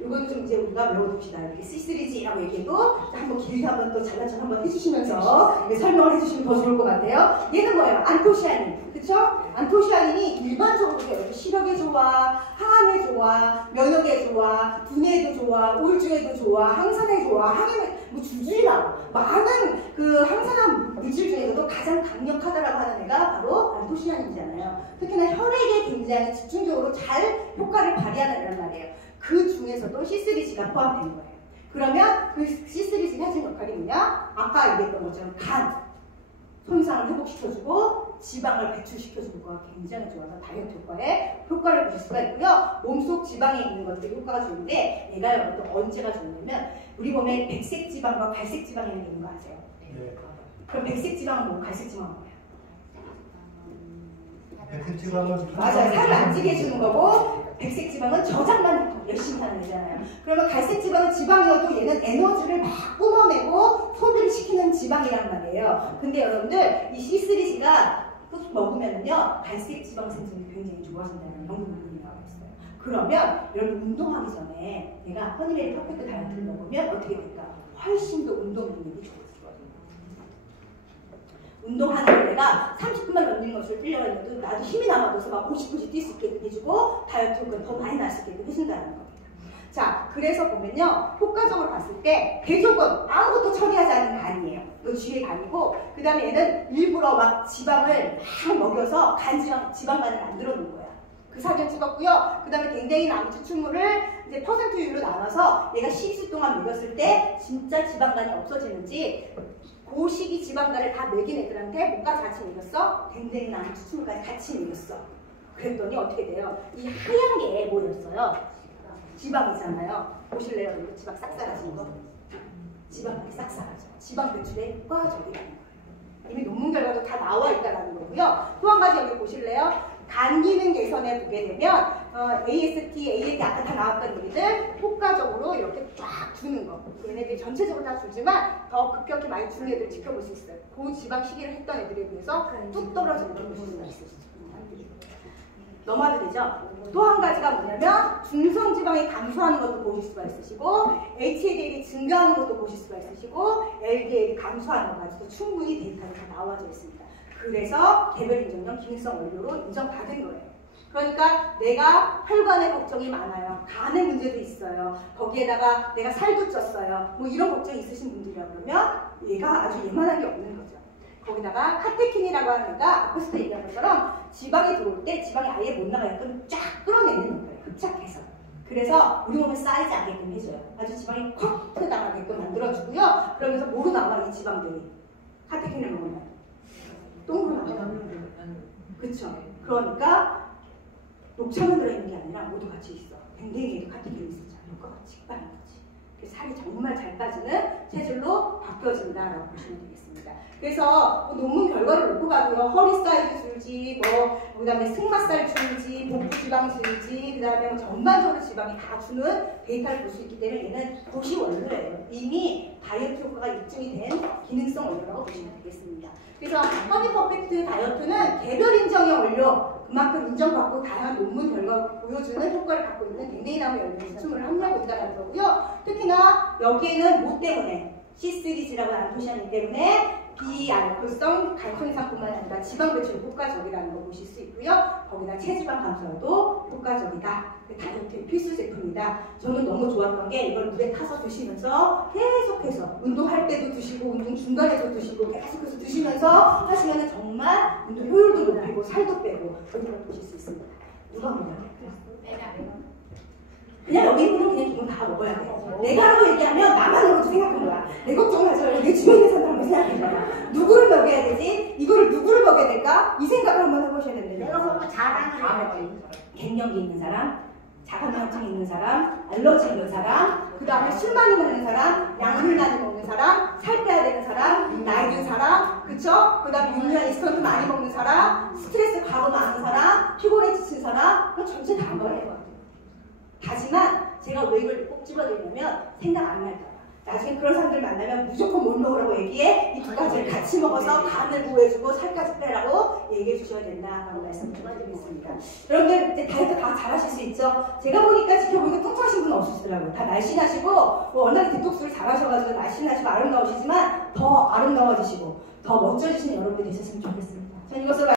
이건 좀 이제 우리가 외워둡시다. 이렇게 C3G라고 얘기해도 한번 길게 한번 또 잘난 척 한번 해주시면서 설명을 해주시면 더 좋을 것 같아요. 얘는 뭐예요? 안토시아닌. 그쵸? 안토시아닌이 일반적으로 시력에 좋아, 항암에 좋아, 면역에 좋아, 두뇌에도 좋아, 우울증에도 좋아, 항산에 좋아, 항염에 뭐 줄줄이나 많은 그 항산화 물질 중에서도 가장 강력하다라고 하는 애가 바로 안토시아닌이잖아요. 특히나 혈액에 굉장히 집중적으로 잘 효과를 발휘하는 애란 말이에요. 그 중에서도 C3G가 포함된 거예요. 그러면 그 C3G가 해준 역할이 뭐냐? 아까 얘기했던 것처럼 간, 손상을 회복시켜주고 지방을 배출시켜주는 거가 굉장히 좋아서 다이어트 효과에 효과를 보실 수가 있고요. 몸속 지방에 있는 것들이 효과가 좋은데 얘가 여러분 언제가 좋냐면 우리 몸에 백색 지방과 갈색 지방이 있는 거 아세요? 네. 그럼 백색 지방은 뭐고 갈색 지방은 뭐예요? 백색 지방은 맞아요. 살을 안 찌게 해주는 거고 백색 지방은 저장만 열심히 하는 애잖아요. 그러면 갈색 지방은 지방이어도 얘는 에너지를 막 뿜어내고 소비를 시키는 지방이란 말이에요. 근데 여러분들 이 C3G가 먹으면요 갈색 지방 생성이 굉장히 좋아진다는 연구 나와 있어요. 그러면 여러분 운동하기 전에 내가 허니메리 퍼펙트 다이어트를 먹으면 어떻게 될까? 훨씬 더 운동 능력이 좋아지거든요. 운동하는 걸 내가 30분만 런닝머신을 뛰려고 해도 나도 힘이 남아줘서 막 50분씩 뛸 수 있게끔 해주고 다이어트 효과가 더 많이 날 수 있게끔 해준다는 겁니다. 자, 그래서 보면요 효과적으로 봤을 때 대조건 아무것도 처리하지 않는 간이에요. 이 쥐의 간이고 그 다음에 얘는 일부러 막 지방을 막 먹여서 지방간을 만들어 놓은 거야. 그 사진 찍었고요. 그 다음에 댕댕이 나무 추출물을 이제 퍼센트율로 나눠서 얘가 10주 동안 먹였을 때 진짜 지방간이 없어지는지 그 시기 지방간을 다 먹인 애들한테 뭐까지 같이 먹였어? 댕댕이 나무 추출물까지 같이 먹였어. 그랬더니 어떻게 돼요? 이 하얀 게 뭐였어요? 지방이잖아요. 보실래요? 여러분 지방 싹 사라지는 거. 지방이 싹 사라져. 지방 배출에 효과적이라는 거예요. 이미 논문 결과도 다 나와 있다는 거고요. 또 한 가지 여기 보실래요? 간 기능 개선에 보게 되면 AST, ALT 아까 다 나왔던 얘기들 효과적으로 이렇게 쫙 주는 거. 얘네들이 전체적으로 다 주지만 더 급격히 많이 주는 애들을 지켜볼 수 있어요. 그 지방 시기를 했던 애들에 비해서 뚝 떨어지는 걸 보실 수가 있어요. 넘어가도 되죠? 또 한 가지가 뭐냐면 중성지방이 감소하는 것도 보실 수가 있으시고 HDL이 증가하는 것도 보실 수가 있으시고 LDL이 감소하는 것까지도 충분히 데이터가 다 나와져 있습니다. 그래서 개별 인정형 기능성 원료로 인정받은 거예요. 그러니까 내가 혈관에 걱정이 많아요. 간에 문제도 있어요. 거기에다가 내가 살도 쪘어요. 뭐 이런 걱정이 있으신 분들이라 그러면 얘가 아주 예만한 게 없는 거죠. 거기다가 카테킨이라고 하는 애가 앞에서도 얘기한 것처럼 지방이 들어올 때 지방이 아예 못 나가게끔 쫙 끌어내는 거예요. 흡착해서. 그래서 우리 몸에 쌓이지 않게끔 해줘요. 아주 지방이 콱 나가게끔 만들어주고요. 그러면서 뭐로 나와 이 지방들이? 카테킨을 먹으면 똥으로 나와요. 그쵸? 그러니까 녹차만 들어있는 게 아니라 모두 같이 있어. 댕댕이에도 카테킨이 있었잖아. 이거 같이 빠른 거지. 살이 정말 잘 빠지는 체질로 바뀌어진다라고 보시면 되겠습니다. 그래서 뭐 논문 결과를 놓고 봐도요. 허리 사이즈 줄지, 그 다음에 승마살 줄지, 복부 지방 줄지, 그 다음에 뭐 전반적으로 지방이 다 주는 데이터를 볼 수 있기 때문에 얘는 도시 원료예요. 이미 다이어트 효과가 입증이 된 기능성 원료라고 보시면 되겠습니다. 그래서 허니 퍼펙트 다이어트는 개별 인정형 원료, 그만큼 인정받고 다양한 논문 결과가 보여주는 효과를 갖고 있는 댕댕이나무 열매 추출물을 함유하고 있다는 거고요. 특히나 여기에는 뭐 때문에? C3G라고 하는 안토시아닌 때문에 비알코올성 갈토인산뿐만 아니라 지방 배출에 효과적이라는 거 보실 수 있고요. 거기다 체지방 감소에도 효과적이다. 다이어트의 필수 제품이다. 저는 너무 좋았던 게 이걸 물에 타서 드시면서 계속해서 운동할 때도 드시고 운동 중간에도 드시고 계속해서 드시면서 하시면 정말 운동 효율도 높이고 살도 빼고 그런 걸 보실 수 있습니다. 누가 먹어요? 그냥 여기 있는 건 그냥 기본 다 먹어야 돼. 내가 하고 얘기하면 나만 먹어도 생각한 거야. 내 걱정하지 말고 내 주변에 있는 사람을 생각해 거야. 누구를 먹여야 되지? 이거를 누구를 먹여야 될까? 이 생각을 한번 해보셔야 되는데. 내가 보고 자랑을 해야지. 갱년기 있는 사람, 자가면증 있는 사람, 알러지 있는 사람, 그 다음에 술 많이 먹는 사람, 약물 많이 먹는 사람, 살 빼야 되는 사람, 나이 든 사람, 그쵸? 그 다음에 유리한 인스턴트 많이 먹는 사람, 스트레스 과로 많은 사람, 피곤해 지친 사람, 그건 전체 다 먹어야 돼요. 하지만 제가 왜 이걸 꼭 집어드리냐면 생각 안 날까봐. 나중에 그런 사람들 만나면 무조건 뭘 먹으라고 얘기해. 이 두 가지를 같이 먹어서 간을 보호해주고 살까지 빼라고 얘기해 주셔야 된다라고 말씀 좀 드리겠습니다. 여러분들 이제 다이어트 다 잘하실 수 있죠? 제가 보니까 지켜보니까 뚱뚱하신 분은 없으시더라고요. 다 날씬하시고 워낙에 디톡스를 잘하셔가지고 날씬하시고 아름다우시지만 더 아름다워지시고 더 멋져지시는 여러분들이 되셨으면 좋겠습니다. 전 이것을